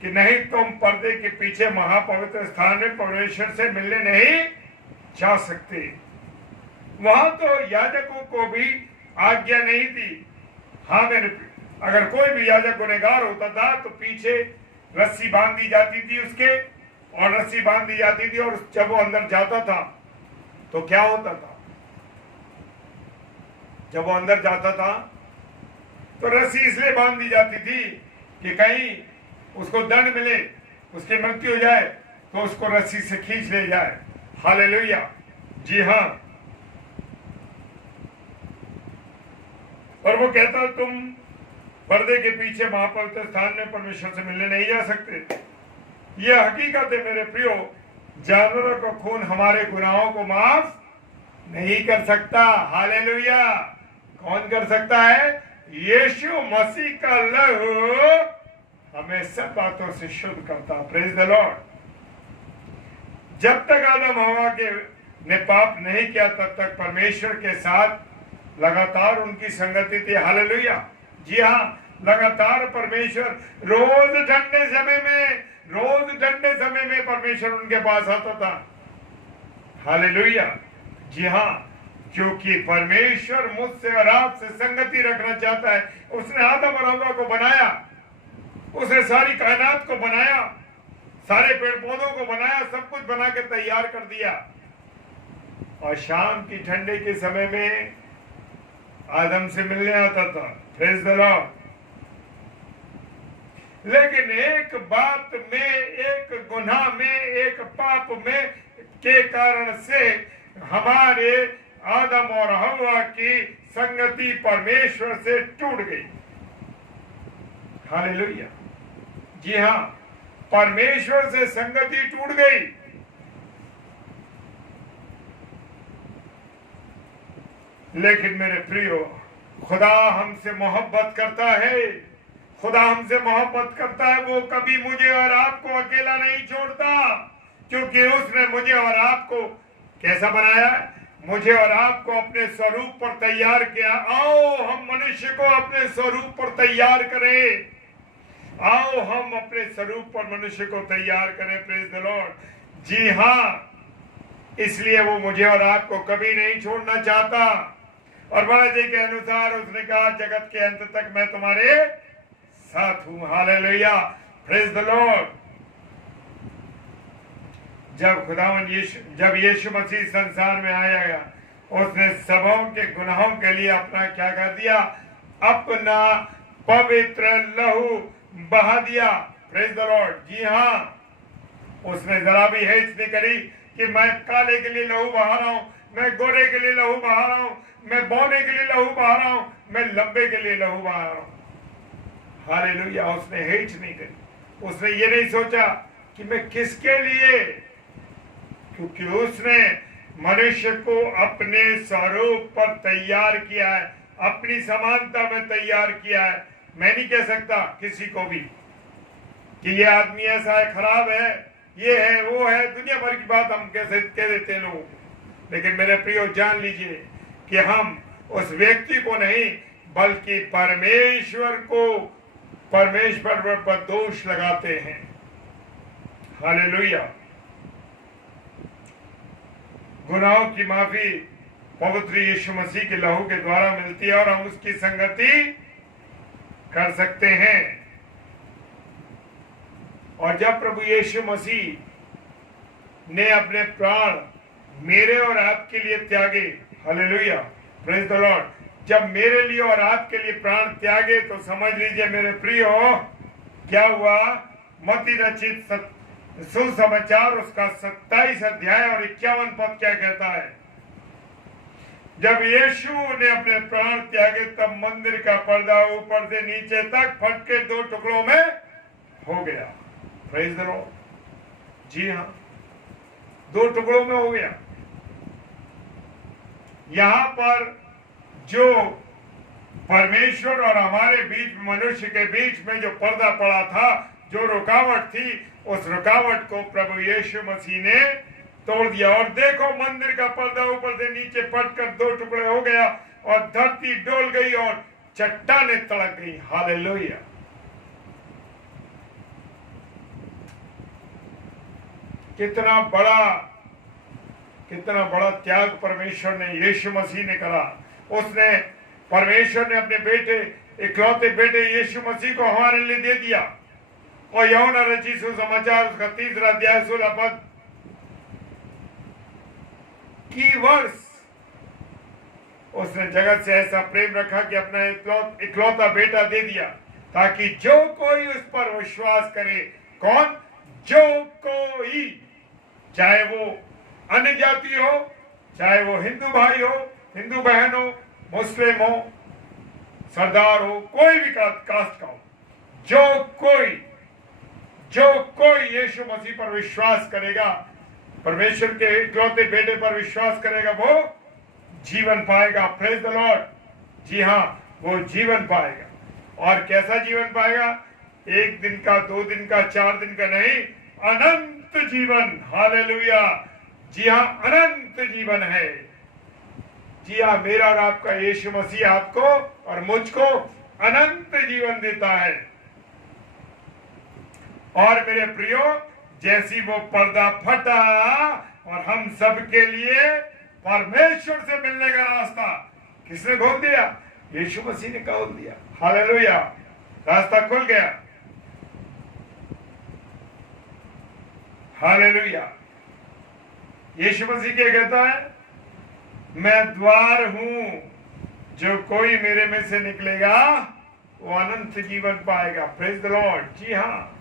कि नहीं, तुम पर्दे के पीछे महापवित्र स्थान में परमेश्वर से मिलने नहीं जा सकते। वहां तो याजकों को भी आज्ञा नहीं थी। हाँ मेरे, अगर कोई भी याजक गुनहगार होता था तो पीछे रस्सी बांध दी जाती थी उसके, और रस्सी बांध दी जाती थी, और जब वो अंदर जाता था तो क्या होता था? जब वो अंदर जाता था तो रस्सी इसलिए बांध दी जाती थी कि कहीं उसको दंड मिले, उसकी मृत्यु हो जाए तो उसको रस्सी से खींच ले जाए। हालेलुया। जी हाँ। और वो कहता, तुम पर्दे के पीछे महापवित्र स्थान में परमेश्वर से मिलने नहीं जा सकते। यह हकीकत है मेरे प्रियो, जानवरों का खून हमारे गुनाहों को माफ नहीं कर सकता। हालेलुया। कौन कर सकता है? यीशु मसीह का लहू हमें सब बातों से शुद्ध करता। Praise the Lord. जब तक आदम हवा के ने पाप नहीं किया तब तक परमेश्वर के साथ लगातार उनकी संगति थी। हालेलुया। जी हाँ, लगातार परमेश्वर रोज ठंडे समय में परमेश्वर उनके पास आता था। हालेलुया। जी हाँ, क्योंकि परमेश्वर मुझसे और आपसे संगति रखना चाहता है। उसने आदम और हव्वा को बनाया, उसने सारी कायनात को बनाया, सारे पेड़ पौधों को बनाया, सब कुछ बना के तैयार कर दिया। और शाम की ठंडे के समय में आदम से मिलने आता था। Praise the Lord. लेकिन एक बात में, एक गुनाह में, एक पाप में के कारण से हमारे आदम और हव्वा की संगति परमेश्वर से टूट गई। हालेलुया। जी हाँ, परमेश्वर से संगति टूट गई। लेकिन मेरे प्रियो, खुदा हमसे मोहब्बत करता है। खुदा हमसे मोहब्बत करता है। वो कभी मुझे और आपको अकेला नहीं छोड़ता, क्योंकि उसने मुझे और आपको कैसा बनाया? मुझे और आपको अपने स्वरूप पर तैयार किया। आओ हम मनुष्य को अपने स्वरूप पर तैयार करें। आओ हम अपने स्वरूप पर मनुष्य को तैयार करें। Praise the Lord. जी हाँ, इसलिए वो मुझे और आपको कभी नहीं छोड़ना चाहता। और वादे के अनुसार उसने कहा, जगत के अंत तक मैं तुम्हारे साथ हूं। हालेलुया। Praise the Lord. जब यीशु मसीह संसार में आया, उसने सबों के गुनाहों के लिए अपना क्या कर दिया? अपना पवित्र लहू बहा दिया। Praise the Lord. जी हाँ, उसने जरा भी हेच नहीं करी कि मैं काले के लिए लहू बहा रहा हूं, मैं गोरे के लिए लहू बहा रहा हूं, मैं बौने के लिए लहू बहा रहा हूं, मैं लंबे के लिए लहू बहा रहा हूं। हालेलुया। उसने हेच नहीं करी। उसने ये नहीं सोचा कि मैं किसके लिए, क्योंकि उसने मनुष्य को अपने स्वरूप पर तैयार किया है, अपनी समानता में तैयार किया है। मैं नहीं कह सकता किसी को भी कि ये आदमी ऐसा है, खराब है, ये है, वो है, दुनिया भर की बात हम कैसे कह देते लोग। लेकिन मेरे प्रियो, जान लीजिए कि हम उस व्यक्ति को नहीं, बल्कि परमेश्वर पर दोष लगाते हैं। हालेलुया। गुनाहों की माफी पवित्र यीशु मसीह के लहू के द्वारा मिलती है और हम उसकी संगति कर सकते हैं। और जब प्रभु यीशु मसीह ने अपने प्राण मेरे और आपके लिए त्यागे, हालेलुया, प्रेज द लॉर्ड, जब मेरे लिए और आपके लिए प्राण त्यागे, तो समझ लीजिए मेरे प्रियो, क्या हुआ? मत्ती रचित सुसमाचार उसका 27 अध्याय और 51 पद क्या कहता है? जब यीशु ने अपने प्राण त्यागे, तब मंदिर का पर्दा ऊपर से नीचे तक फट के 2 टुकड़ों में हो गया। Praise the Lord. जी हाँ, 2 टुकड़ों में हो गया। यहां पर जो परमेश्वर और हमारे बीच, मनुष्य के बीच में जो पर्दा पड़ा था, जो रुकावट थी, उस रुकावट को प्रभु यीशु मसीह ने तोड़ दिया। और देखो, मंदिर का पर्दा ऊपर से नीचे फटकर 2 टुकड़े हो गया और धरती डोल गई और चट्टानें तड़क गई। हालेलुया। कितना बड़ा त्याग परमेश्वर ने, यीशु मसीह ने करा। परमेश्वर ने अपने बेटे, इकलौते बेटे यीशु मसीह को हमारे लिए दे दिया। और यूहन्ना रचित सुसमाचार उसका 3 अध्याय 16 पद की वर्ष, उसने जगत से ऐसा प्रेम रखा कि अपना इकलौता बेटा दे दिया, ताकि जो कोई उस पर विश्वास करे, कौन? जो कोई, चाहे वो अन्य जाति हो, चाहे वो हिंदू भाई हो, हिंदू बहन हो, मुस्लिम हो, सरदार हो, कोई भी कास्ट का हो, जो कोई यीशु मसीह पर विश्वास करेगा, परमेश्वर के इकलौते बेटे पर विश्वास करेगा, वो जीवन पाएगा। Praise the Lord. जी हाँ, वो जीवन पाएगा। और कैसा जीवन पाएगा? 1 दिन का, 2 दिन का, 4 दिन का नहीं, अनंत जीवन। हालेलुया। जी हाँ, अनंत जीवन है। जी हाँ, मेरा और आपका यीशु मसीह आपको और मुझको अनंत जीवन देता है। और मेरे प्रियो, जैसी वो पर्दा फटा और हम सब के लिए परमेश्वर से मिलने का रास्ता किसने खोल दिया? यीशु मसीह ने खोल दिया। हालेलुया, रास्ता खुल गया। हालेलुया। यीशु मसीह क्या कहता है? मैं द्वार हूं, जो कोई मेरे में से निकलेगा वो अनंत जीवन पाएगा। Praise the Lord. जी हाँ,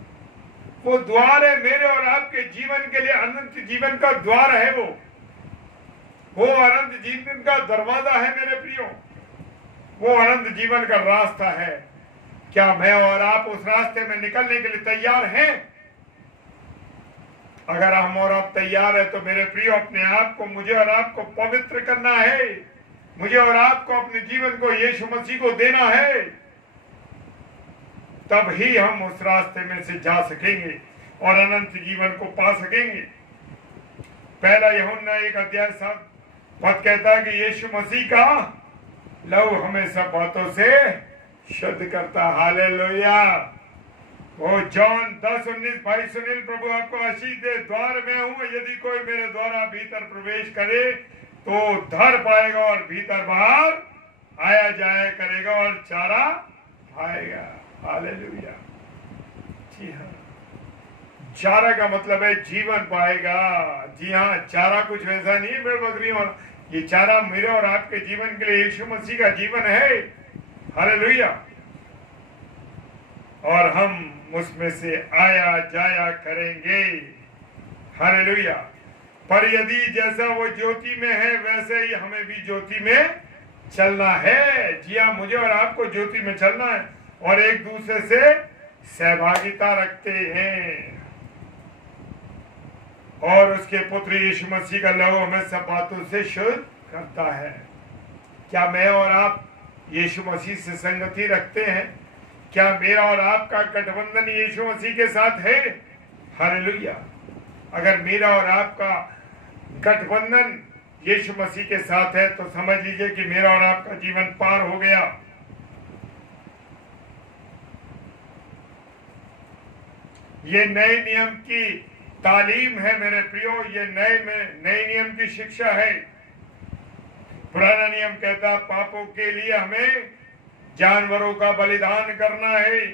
वो द्वार है मेरे और आपके जीवन के लिए। अनंत जीवन का द्वार है वो अनंत जीवन का दरवाजा है मेरे प्रियो। वो अनंत जीवन का रास्ता है। क्या मैं और आप उस रास्ते में निकलने के लिए तैयार हैं? अगर हम और आप तैयार है तो मेरे प्रियो, अपने आप को, मुझे और आपको पवित्र करना है। मुझे और आपको अपने जीवन को यीशु मसीह को देना है। तब ही हम उस रास्ते में से जा सकेंगे और अनंत जीवन को पा सकेंगे। पहला यूहन्ना 1:7 कहता है कि यीशु मसीह का लहू हमें सब बातों से शुद्ध करता। हालेलुया। वो जॉन 10:19, भाई सुनील, प्रभु आपको आशीष दे। द्वार में हूं, यदि कोई मेरे द्वारा भीतर प्रवेश करे तो धर पाएगा और भीतर बाहर आया जाया करेगा और चारा पाएगा। हालेलुया। जी हाँ, चारा का मतलब है जीवन पाएगा। जी हाँ, चारा कुछ वैसा नहीं है मेरे बकरियों, ये चारा मेरे और आपके जीवन के लिए यीशु मसीह का जीवन है। हालेलुया। और हम उसमें से आया जाया करेंगे। हालेलुया। पर यदि जैसा वो ज्योति में है वैसे ही हमें भी ज्योति में चलना है। जी हाँ, मुझे और आपको ज्योति में चलना है और एक दूसरे से सहभागिता रखते हैं। और उसके पुत्र यीशु मसीह का लहू हमें सब बातों से शुद्ध करता है। क्या मैं और आप यीशु मसीह से संगति रखते हैं? क्या मेरा और आपका गठबंधन यीशु मसीह के साथ है? हालेलुया। अगर मेरा और आपका गठबंधन यीशु मसीह के साथ है तो समझ लीजिए कि मेरा और आपका जीवन पार हो गया। ये नए नियम की तालीम है मेरे प्रियो। ये नए नियम की शिक्षा है। पुराना नियम कहता पापों के लिए हमें जानवरों का बलिदान करना है,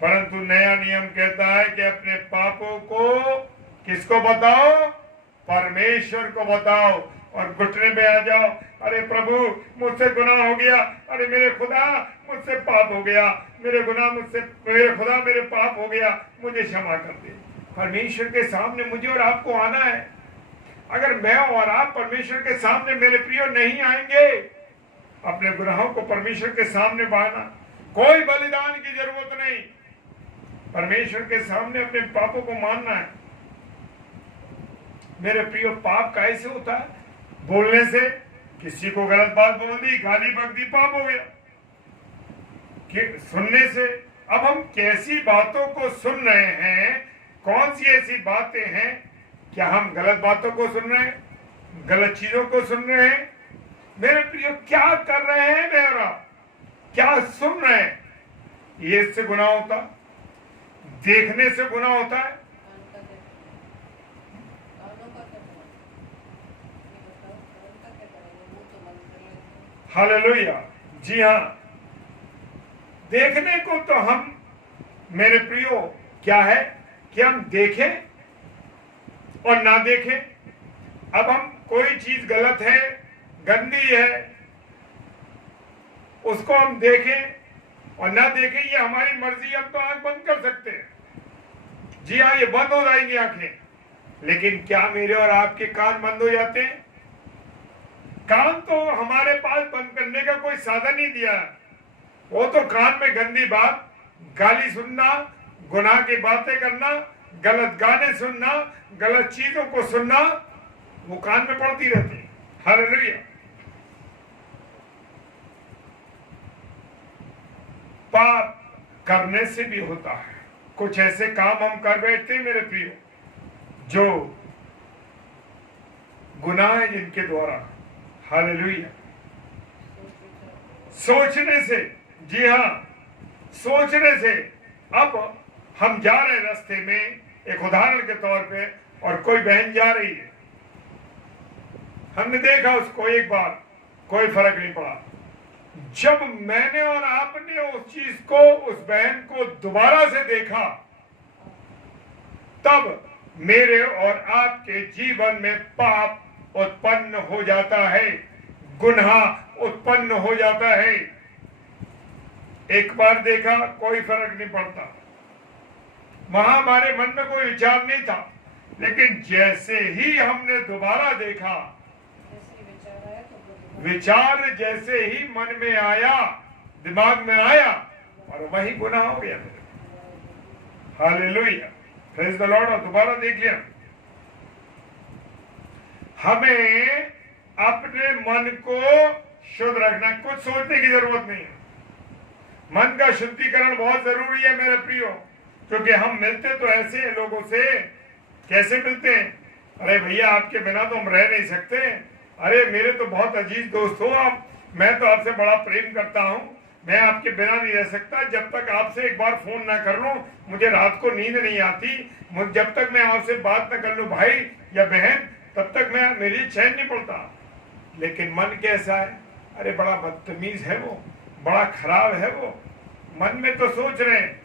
परंतु नया नियम कहता है कि अपने पापों को किसको बताओ? परमेश्वर को बताओ और घुटने पे आ जाओ। अरे प्रभु, मुझसे गुनाह हो गया। अरे मेरे खुदा, मुझसे पाप हो गया। मेरे खुदा, मेरे पाप हो गया, मुझे क्षमा कर दे। परमेश्वर के सामने मुझे और आपको आना है। अगर मैं और आप परमेश्वर के सामने मेरे प्रियो नहीं आएंगे, अपने गुनाहों को परमेश्वर के सामने बहाना, कोई बलिदान की जरूरत नहीं। परमेश्वर के सामने अपने पापों को मानना है। मेरे प्रियो, पाप कैसे होता है? बोलने से, किसी को गलत बात बोल दी, गाली बक दी, पाप हो गया। सुनने से, अब हम कैसी बातों को सुन रहे हैं? कौन सी ऐसी बातें हैं? क्या हम गलत बातों को सुन रहे हैं? गलत चीजों को सुन रहे हैं? मेरे प्रियो, क्या कर रहे हैं मेरा? क्या सुन रहे हैं? ये इससे गुनाह होता, देखने से गुनाह होता है। हालेलुया। जी हाँ, देखने को तो हम, मेरे प्रियो, क्या है कि हम देखें और ना देखें। अब हम कोई चीज गलत है, गंदी है, उसको हम देखें और ना देखें, ये हमारी मर्जी। हम तो आंख बंद कर सकते हैं। जी हाँ, ये बंद हो जाएंगी आंखें। लेकिन क्या मेरे और आपके कान बंद हो जाते हैं? कान तो हमारे पास बंद करने का कोई साधन नहीं दिया। वो तो कान में गंदी बात, गाली सुनना, गुनाह की बातें करना, गलत गाने सुनना, गलत चीजों को सुनना, वो कान में पड़ती रहती है। हालेलुया। पाप करने से भी होता है। कुछ ऐसे काम हम कर बैठते हैं मेरे प्रियो, जो गुनाह है जिनके द्वारा, हालेलुया। सोचने से, जी हाँ, सोचने से। अब हम जा रहे रास्ते में, एक उदाहरण के तौर पे, और कोई बहन जा रही है, हमने देखा उसको एक बार, कोई फर्क नहीं पड़ा। जब मैंने और आपने उस चीज को, उस बहन को दोबारा से देखा, तब मेरे और आपके जीवन में पाप उत्पन्न हो जाता है, गुनाह उत्पन्न हो जाता है। एक बार देखा, कोई फर्क नहीं पड़ता, वहां हमारे मन में कोई विचार नहीं था, लेकिन जैसे ही हमने दोबारा देखा, विचार जैसे ही मन में आया, दिमाग में आया, और वही गुनाह हो गया मेरे। Hallelujah, praise the Lord. और दोबारा देख लिया। हमें अपने मन को शुद्ध रखना, कुछ सोचने की जरूरत नहीं है। मन का शुद्धिकरण बहुत जरूरी है मेरे प्रियो, क्योंकि हम मिलते तो ऐसे हैं लोगों से। कैसे मिलते हैं? अरे भैया, आपके बिना तो हम रह नहीं सकते। अरे मेरे तो बहुत अजीज दोस्त हो आप, मैं तो आपसे बड़ा प्रेम करता हूं, मैं आपके बिना नहीं रह सकता। जब तक आपसे एक बार फोन ना कर लूं, मुझे रात को नींद नहीं आती। जब तक मैं आपसे बात ना कर लूं भाई या बहन, तब तक मेरी चैन नहीं पड़ता। लेकिन मन कैसा है? अरे बड़ा बदतमीज है वो, बड़ा खराब है वो। मन में तो सोच रहे हैं,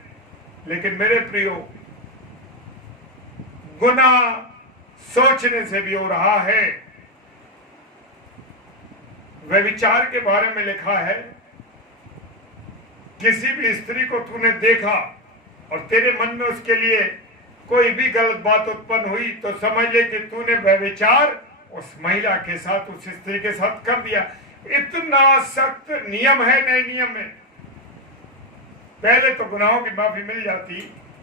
लेकिन मेरे प्रियो, गुनाह सोचने से भी हो रहा है। व्यभिचार के बारे में लिखा है, किसी भी स्त्री को तूने देखा और तेरे मन में उसके लिए कोई भी गलत बात उत्पन्न हुई, तो समझ ले कि तूने व्यभिचार उस महिला के साथ, उस स्त्री के साथ कर दिया। इतना सख्त नियम है नए नियम में। पहले तो गुनाहों की माफी मिल जाती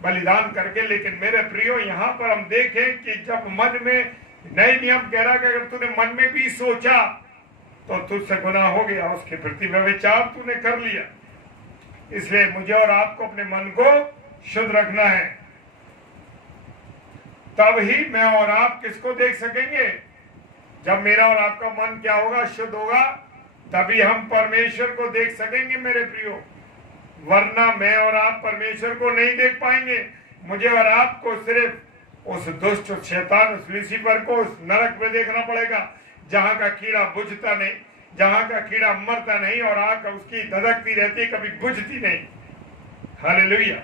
बलिदान करके, लेकिन मेरे प्रियो, यहाँ पर हम देखें कि जब मन में, नए नियम कह रहा कि अगर तूने मन में भी सोचा तो तुझसे गुनाह हो गया, उसके प्रति व्यभिचार तूने कर लिया। इसलिए मुझे और आपको अपने मन को शुद्ध रखना है, तब ही मैं और आप किसको देख सकेंगे? जब मेरा और आपका मन क्या होगा? शुद्ध होगा, तभी हम परमेश्वर को देख सकेंगे मेरे प्रियो। वरना मैं और आप परमेश्वर को नहीं देख पाएंगे। मुझे और आपको सिर्फ उस दुष्ट शैतान, उस लूसीफर को उस नरक में देखना पड़ेगा, जहां का कीड़ा बुझता नहीं, जहां का कीड़ा मरता नहीं, और आग उसकी धधकती रहती, कभी बुझती नहीं। Hallelujah,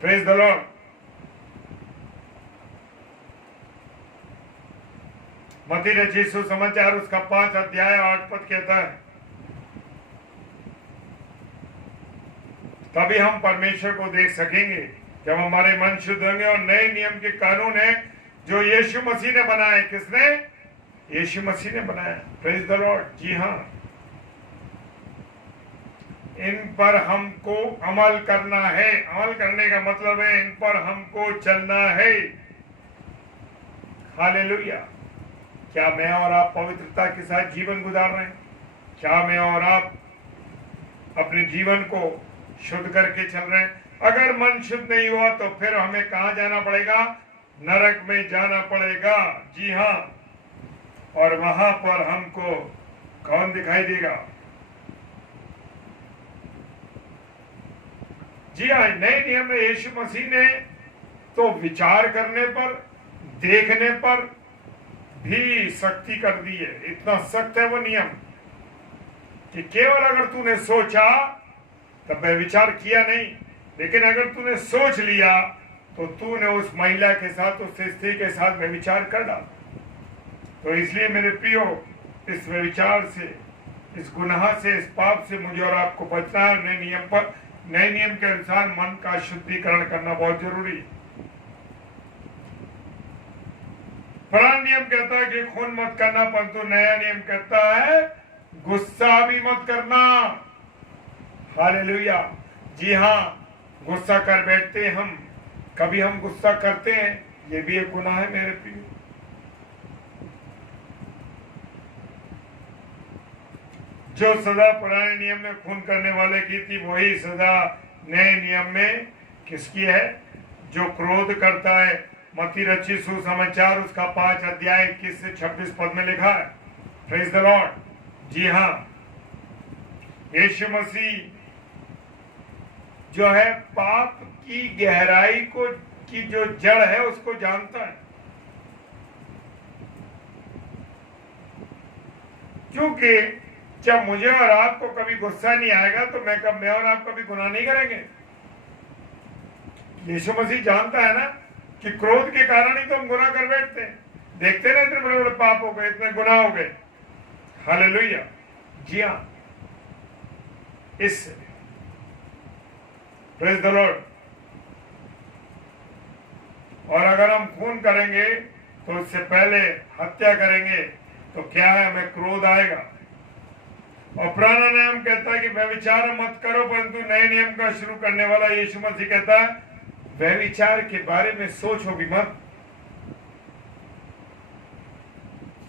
praise the Lord. मत्ती रचित सुसमाचार उसका 5 अध्याय 8 पद कहता है, तभी हम परमेश्वर को देख सकेंगे जब हमारे मन शुद्ध होंगे। और नए नियम के कानून है जो यीशु मसीह ने बनाए। किसने? यीशु मसीह ने बनाया। Praise the Lord. जी हाँ, इन पर हमको अमल करना है। अमल करने का मतलब है इन पर हमको चलना है। हालेलुया। क्या मैं और आप पवित्रता के साथ जीवन गुजार रहे हैं? क्या मैं और आप अपने जीवन को शुद्ध करके चल रहे हैं? अगर मन शुद्ध नहीं हुआ तो फिर हमें कहां जाना पड़ेगा? नरक में जाना पड़ेगा। जी हाँ, और वहां पर हमको कौन दिखाई देगा? जी हाँ, नए नियम में यीशु मसीह ने तो विचार करने पर, देखने पर भी सख्ती कर दी है। इतना सख्त है वो नियम कि केवल अगर तूने सोचा तब विचार किया नहीं, लेकिन अगर तूने सोच लिया तो तूने उस महिला के साथ, उस स्त्री के साथ व्यभिचार कर डाला। तो इसलिए मेरे प्रियो, इस व्यभिचार से, इस गुनाह से, इस पाप से मुझे और आपको बचना है। नए नियम के अनुसार मन का शुद्धिकरण करना बहुत जरूरी है। पुराना नियम कहता है कि खून मत करना, परंतु नया नियम कहता है गुस्सा भी मत करना। हालेलुया। जी हाँ, गुस्सा कर बैठते हैं हम, कभी हम गुस्सा करते हैं, ये भी एक गुनाह है मेरे प्रिय। जो सजा पुराने नियम में खून करने वाले की थी, वही सजा नए नियम में किसकी है? जो क्रोध करता है, मत्ती रचित सुसमाचार उसका 5 अध्याय 21 से 26 पद में लिखा है। Praise the Lord. जी हाँ, यीशु मसीह जो है पाप की गहराई को की जो जड़ है उसको जानता है, क्योंकि जब मुझे और आपको कभी गुस्सा नहीं आएगा तो मैं और आप कभी गुनाह नहीं करेंगे। यीशु मसीह जानता है ना कि क्रोध के कारण ही तो हम गुनाह कर बैठते हैं। देखते ना इतने बड़े बड़े पाप हो गए, इतने गुनाह हो गए। हालेलुया। जी हाँ, इस प्रेज द लॉर्ड। और अगर हम खून करेंगे तो उससे पहले हत्या करेंगे तो क्या है, हमें क्रोध आएगा। और पुराना नियम कहता है कि व्यभिचार मत करो, परंतु नए नियम का शुरू करने वाला यीशु मसीह कहता है व्यभिचार के बारे में सोचो भी मत।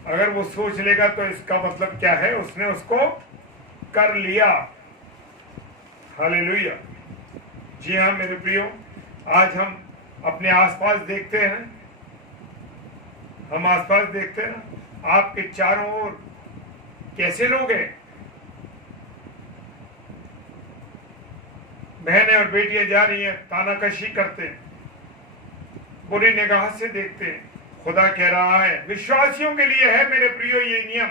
अगर वो सोच लेगा तो इसका मतलब क्या है, उसने उसको कर लिया। हालेलुया। जी हाँ मेरे प्रियो, आज हम अपने आसपास देखते हैं, हम आसपास देखते हैं ना, आपके चारों ओर कैसे लोग हैं। बहनें और बेटियां जा रही हैं, तानाकशी करते हैं, बुरी निगाह से देखते हैं। खुदा कह रहा है विश्वासियों के लिए है मेरे प्रियो ये नियम,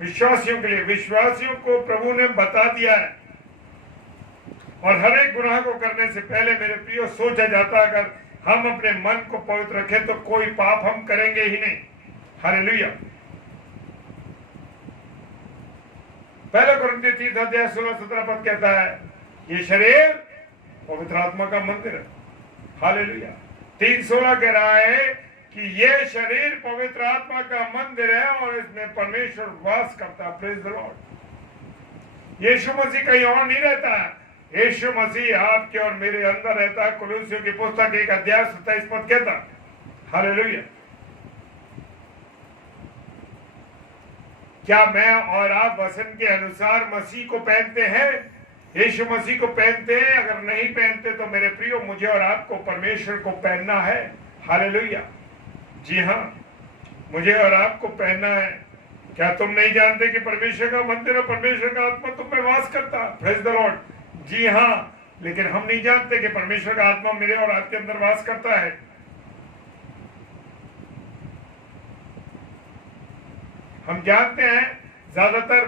विश्वासियों के लिए। विश्वासियों को प्रभु ने बता दिया है। और हर एक गुनाह को करने से पहले मेरे प्रियो सोचा जाता है अगर हम अपने मन को पवित्र रखें तो कोई पाप हम करेंगे ही नहीं। हालेलुया। पहले कुरिन्थियों 3 अध्याय 16-17 पद कहता है ये शरीर पवित्र आत्मा का मंदिर है। हालेलुया। 3:16 कह रहा है कि ये शरीर पवित्र आत्मा का मंदिर है और इसमें परमेश्वर वास करता है। Praise the Lord. Yeshu Masih कहीं और नहीं रहता है, यीशु मसीह आपके और मेरे अंदर रहता है। कुलुस्सियों की पुस्तक 1 अध्याय 27 पद कहता है। हालेलुया। क्या मैं और आप वचन के अनुसार मसीह को पहनते हैं, यीशु मसीह को पहनते हैं? अगर नहीं पहनते तो मेरे प्रियो मुझे और आपको परमेश्वर को पहनना है। हालेलुया। जी हाँ, मुझे और आपको पहनना है। क्या तुम नहीं जानते कि परमेश्वर का मंदिर और परमेश्वर का आत्मा तुम में वास करता है? Praise the Lord. जी हाँ, लेकिन हम नहीं जानते कि परमेश्वर का आत्मा मेरे और आपके अंदर वास करता है। हम जानते हैं ज्यादातर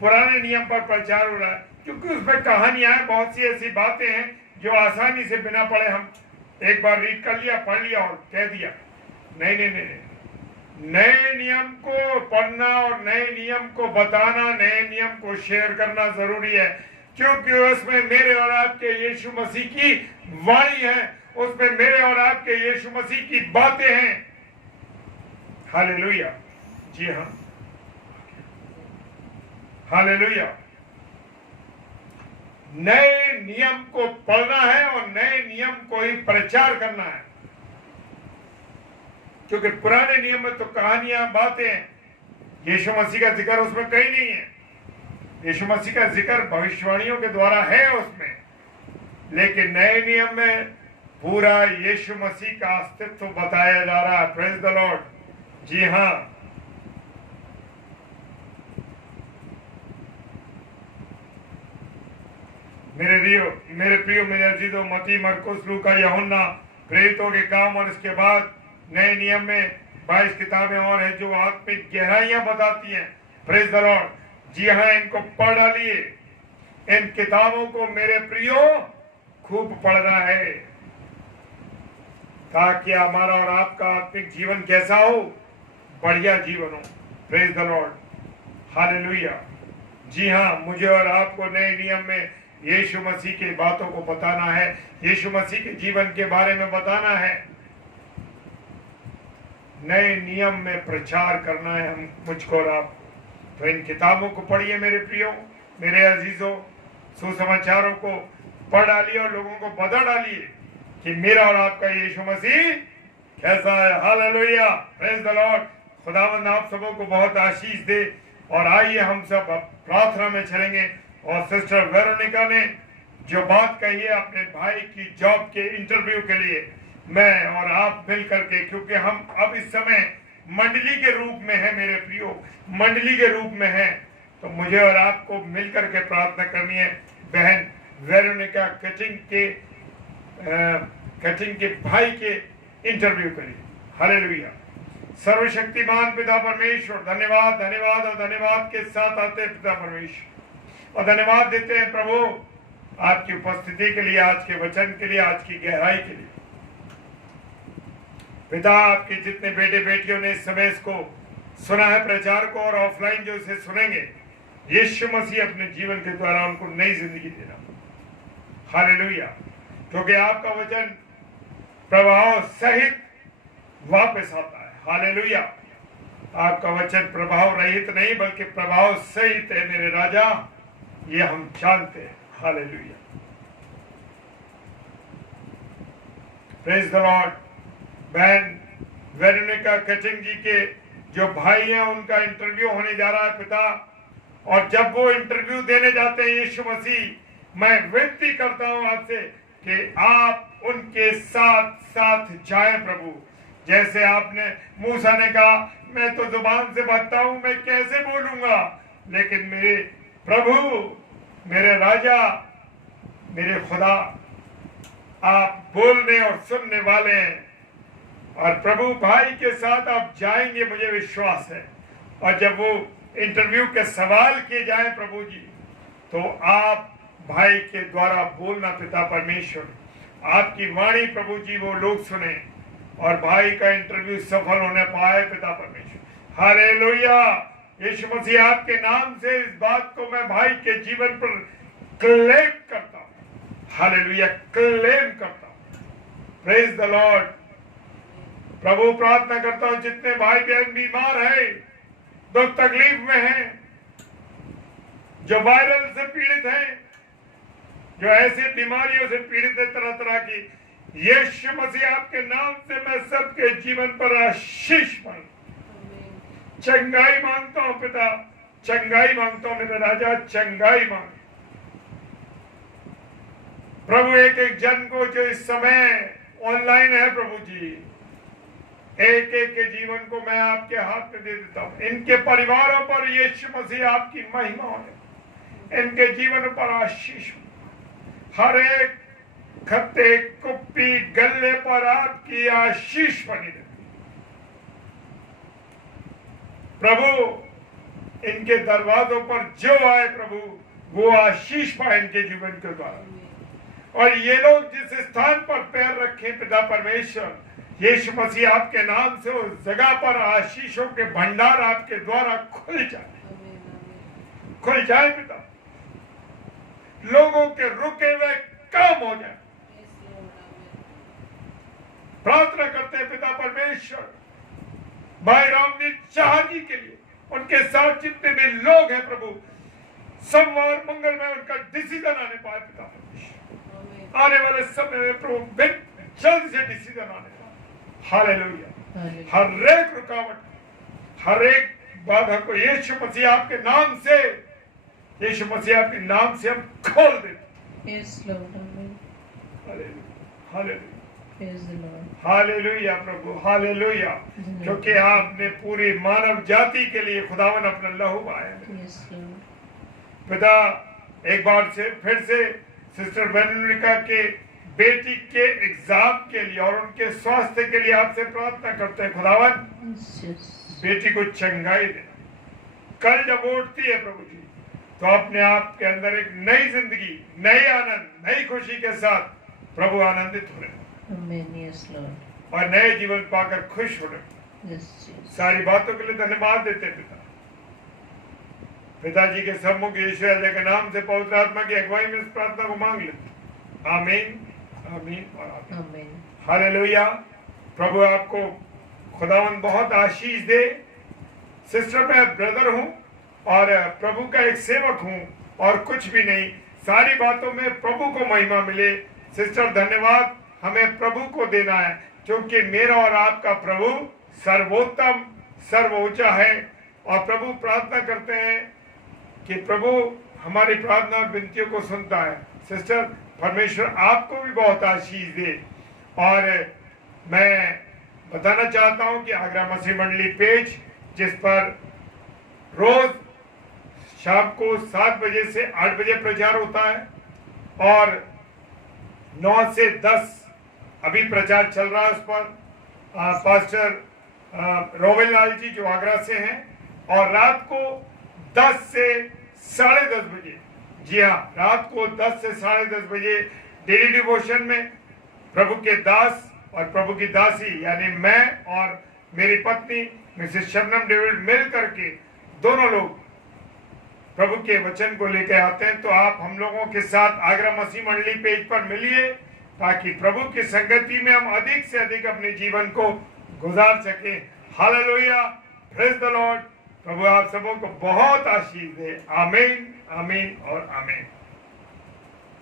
पुराने नियम पर प्रचार हो रहा है क्योंकि उसमें कहानियां हैं, बहुत सी ऐसी बातें हैं जो आसानी से बिना पढ़े हम एक बार रीड कर लिया, पढ़ लिया और कह दिया। नहीं नहीं नहीं, नए नियम को पढ़ना और नए नियम को बताना, नए नियम को शेयर करना जरूरी है, क्योंकि उसमें मेरे और आपके यीशु मसीह की वाणी है, उसमें मेरे और आपके यीशु मसीह की बातें हैं। हालेलुया। जी हाँ, हालेलुया। नए नियम को पढ़ना है और नए नियम को ही प्रचार करना है, क्योंकि पुराने नियम में तो कहानियां, बातें, यीशु मसीह का जिक्र उसमें कहीं नहीं है। यीशु मसीह का जिक्र भविष्यवाणियों के द्वारा है उसमें, लेकिन नए नियम में पूरा यीशु मसीह का अस्तित्व बताया जा रहा है। Praise the Lord. जी हाँ, मेरे प्रियो मेरे अजीजों, मत्ती, मरकुस, लूका, यूहन्ना, प्रेरितों के काम और इसके बाद नए नियम में 22 किताबें और हैं जो आत्मिक गहराइयां बताती हैं। Praise the Lord. जी हाँ, इनको पढ़ डालिए। इन किताबों को मेरे प्रियो खूब पढ़ना है ताकि हमारा और आपका आत्मिक जीवन कैसा हो, बढ़िया जीवन हो। Praise the Lord. हालेलुया। जी हाँ, मुझे और आपको नए नियम में यीशु मसीह की बातों को बताना है, यीशु मसीह के जीवन के बारे में बताना है, नए नियम में प्रचार करना है हम मुझको और आपको। तो इन किताबों को पढ़िए मेरे प्रियो, मेरे अजीजों, सुसमाचारों को पढ़ डालिए और लोगों को बता डालिए कि मेरा और आपका यीशु मसीह कैसा है। हालेलुया। Praise the Lord. खुदावंद आप सबों को बहुत आशीष दे। और आइए हम सब प्रार्थना में चलेंगे। और सिस्टर वेरोनिका ने जो बात कही है अपने भाई की जॉब के इंटरव्यू के लिए, मैं और आप मिल करके, क्योंकि हम अब इस समय मंडली के रूप में है, मेरे प्रियो, मंडली के रूप में है, तो मुझे और आपको मिल करके प्रार्थना करनी है। बहन वेरोनिका कटिंग के भाई के इंटरव्यू के लिए। हालेलुया। सर्वशक्तिमान पिता परमेश्वर, धन्यवाद धन्यवाद और धन्यवाद के साथ आते हैं पिता परमेश्वर, और धन्यवाद देते हैं प्रभु आपकी उपस्थिति के लिए, आज के वचन के लिए, आज की गहराई के लिए। पिता, आपके जितने बेटे बेटियों ने इस समय इसको सुना है, प्रचार को, और ऑफलाइन जो इसे सुनेंगे, यीशु मसीह अपने जीवन के द्वारा उनको नई जिंदगी देना। हालेलुया। क्योंकि आपका वचन प्रभाव सहित वापस आता है। हालेलुया। आपका वचन प्रभाव रहित नहीं बल्कि प्रभाव सहित है मेरे राजा, ये हम जानते हैं। हालेलुया। Praise the Lord. बहन वेरोनिका कटिंग जी के जो भाई हैं, उनका इंटरव्यू होने जा रहा है पिता, और जब वो इंटरव्यू देने जाते हैं यीशु मसीह, मैं विनती करता हूं आपसे कि आप उनके साथ साथ जाएं प्रभु। जैसे आपने मूसा ने कहा, मैं तो जुबान से बता हूं, मैं कैसे बोलूंगा, लेकिन मेरे प्रभु, मेरे राजा, मेरे खुदा, आप बोलने और सुनने वाले हैं। और प्रभु भाई के साथ आप जाएंगे, मुझे विश्वास है। और जब वो इंटरव्यू के सवाल किए जाएं प्रभु जी, तो आप भाई के द्वारा बोलना पिता परमेश्वर, आपकी वाणी प्रभु जी वो लोग सुने और भाई का इंटरव्यू सफल होने पाए पिता परमेश्वर। हालेलुया। यीशु मसीह, आपके नाम से इस बात को मैं भाई के जीवन पर क्लेम करता हूं। हालेलुया, क्लेम करता हूं। Praise the Lord. प्रभु, प्रार्थना करता हूं जितने भाई बहन बीमार है, दुख तकलीफ में हैं, जो वायरल से पीड़ित हैं, जो ऐसी बीमारियों से पीड़ित है तरह तरह की, यीशु मसीह आपके नाम से मैं सबके जीवन पर आशीष मांगता, चंगाई मांगता हूं पिता, चंगाई मांगता हूं मेरे राजा, चंगाई मांग प्रभु। एक एक जन को जो इस समय ऑनलाइन है प्रभु जी, एक एक के जीवन को मैं आपके हाथ में दे देता हूं। इनके परिवारों पर यीशु मसीह आपकी महिमा हो, इनके जीवन पर आशीष हो। हर एक खत्ते, कुप्पी, गल्ले पर आपकी आशीष बनी रहे प्रभु। इनके दरवाजों पर जो आए प्रभु, वो आशीष पाए इनके जीवन के द्वारा। और ये लोग जिस स्थान पर पैर रखे पिता परमेश्वर, यीशु मसीह आपके नाम से उस जगह पर आशीषों के भंडार आपके द्वारा खुल जाए, खुल जाए पिता। लोगों के रुके हुए काम हो जाए। प्रार्थना करते हैं पिता परमेश्वर भाई रामदीप शाह जी के लिए, उनके साथ जितने भी लोग हैं प्रभु, सोमवार मंगल में उनका डिसीजन आने पाए पिता परमेश्वर। आने वाले समय में प्रभु जल्द से डिसीजन आने पाए। हालेलुया। हर एक रुकावट, हर एक बाधा को यीशु मसीह आपके नाम से, यीशु मसीह आपके नाम से हम खोल देते। हालेलुया प्रभु, हालेलुया। क्योंकि आपने पूरी मानव जाति के लिए खुदावन अपना लहू बहाया। पिता, एक बार से फिर से सिस्टर वेरोनिका के बेटी के एग्जाम के लिए और उनके स्वास्थ्य के लिए आपसे प्रार्थना करते हैं खुदावन, बेटी को चंगाई दे। कल जब उठती है प्रभु जी, तो अपने आप के अंदर एक नई जिंदगी, नई आनंद, नई खुशी के साथ प्रभु आनंदित हो रहे और नए जीवन पाकर खुश हो रहे। सारी बातों के लिए धन्यवाद देते पिता। पिताजी के सम्मुख यीशु के नाम से पवित्र आत्मा की अगुवाई में इस प्रार्थना को मांग लेते। आमीन, आमीन और आमीन। हालेलुया। प्रभु आपको खुदावन बहुत आशीष दे। सिस्टर, मैं ब्रदर हूं और प्रभु का एक सेवक हूं और कुछ भी नहीं। सारी बातों में प्रभु को महिमा मिले। सिस्टर, धन्यवाद हमें प्रभु को देना है, क्योंकि मेरा और आपका प्रभु सर्वोत्तम, सर्वोच्च है। और प्रभु प्रार्थना करते हैं कि प्रभु हमारी प्रार्थना और विनतियों को सुनता है। सिस्टर, परमेश्वर आपको भी बहुत आशीष दे और मैं बताना चाहता हूं कि आगरा मसीह मंडली पेज, जिस पर रोज शाम को 7 बजे से 8 बजे प्रचार होता है और 9 से 10 अभी प्रचार चल रहा है। उस पर पास्टर रोवेल लाल जी जो आगरा से हैं, और रात को 10 से 10:30 बजे, जी हाँ, रात को 10 से 10:30 बजे डेली डिवोशन में प्रभु के दास और प्रभु की दासी यानी मैं और मेरी पत्नी मिसेस शबनम डेविड मिल करके दोनों लोग प्रभु के वचन को लेकर आते हैं। तो आप हम लोगों के साथ आगरा मसीह मंडली पेज पर मिलिए, ताकि प्रभु की संगति में हम अधिक से अधिक अपने जीवन को गुजार सकें। Hallelujah, praise the Lord. प्रभु आप सबों को बहुत आशीष दे। आमीन, आमीन और आमीन।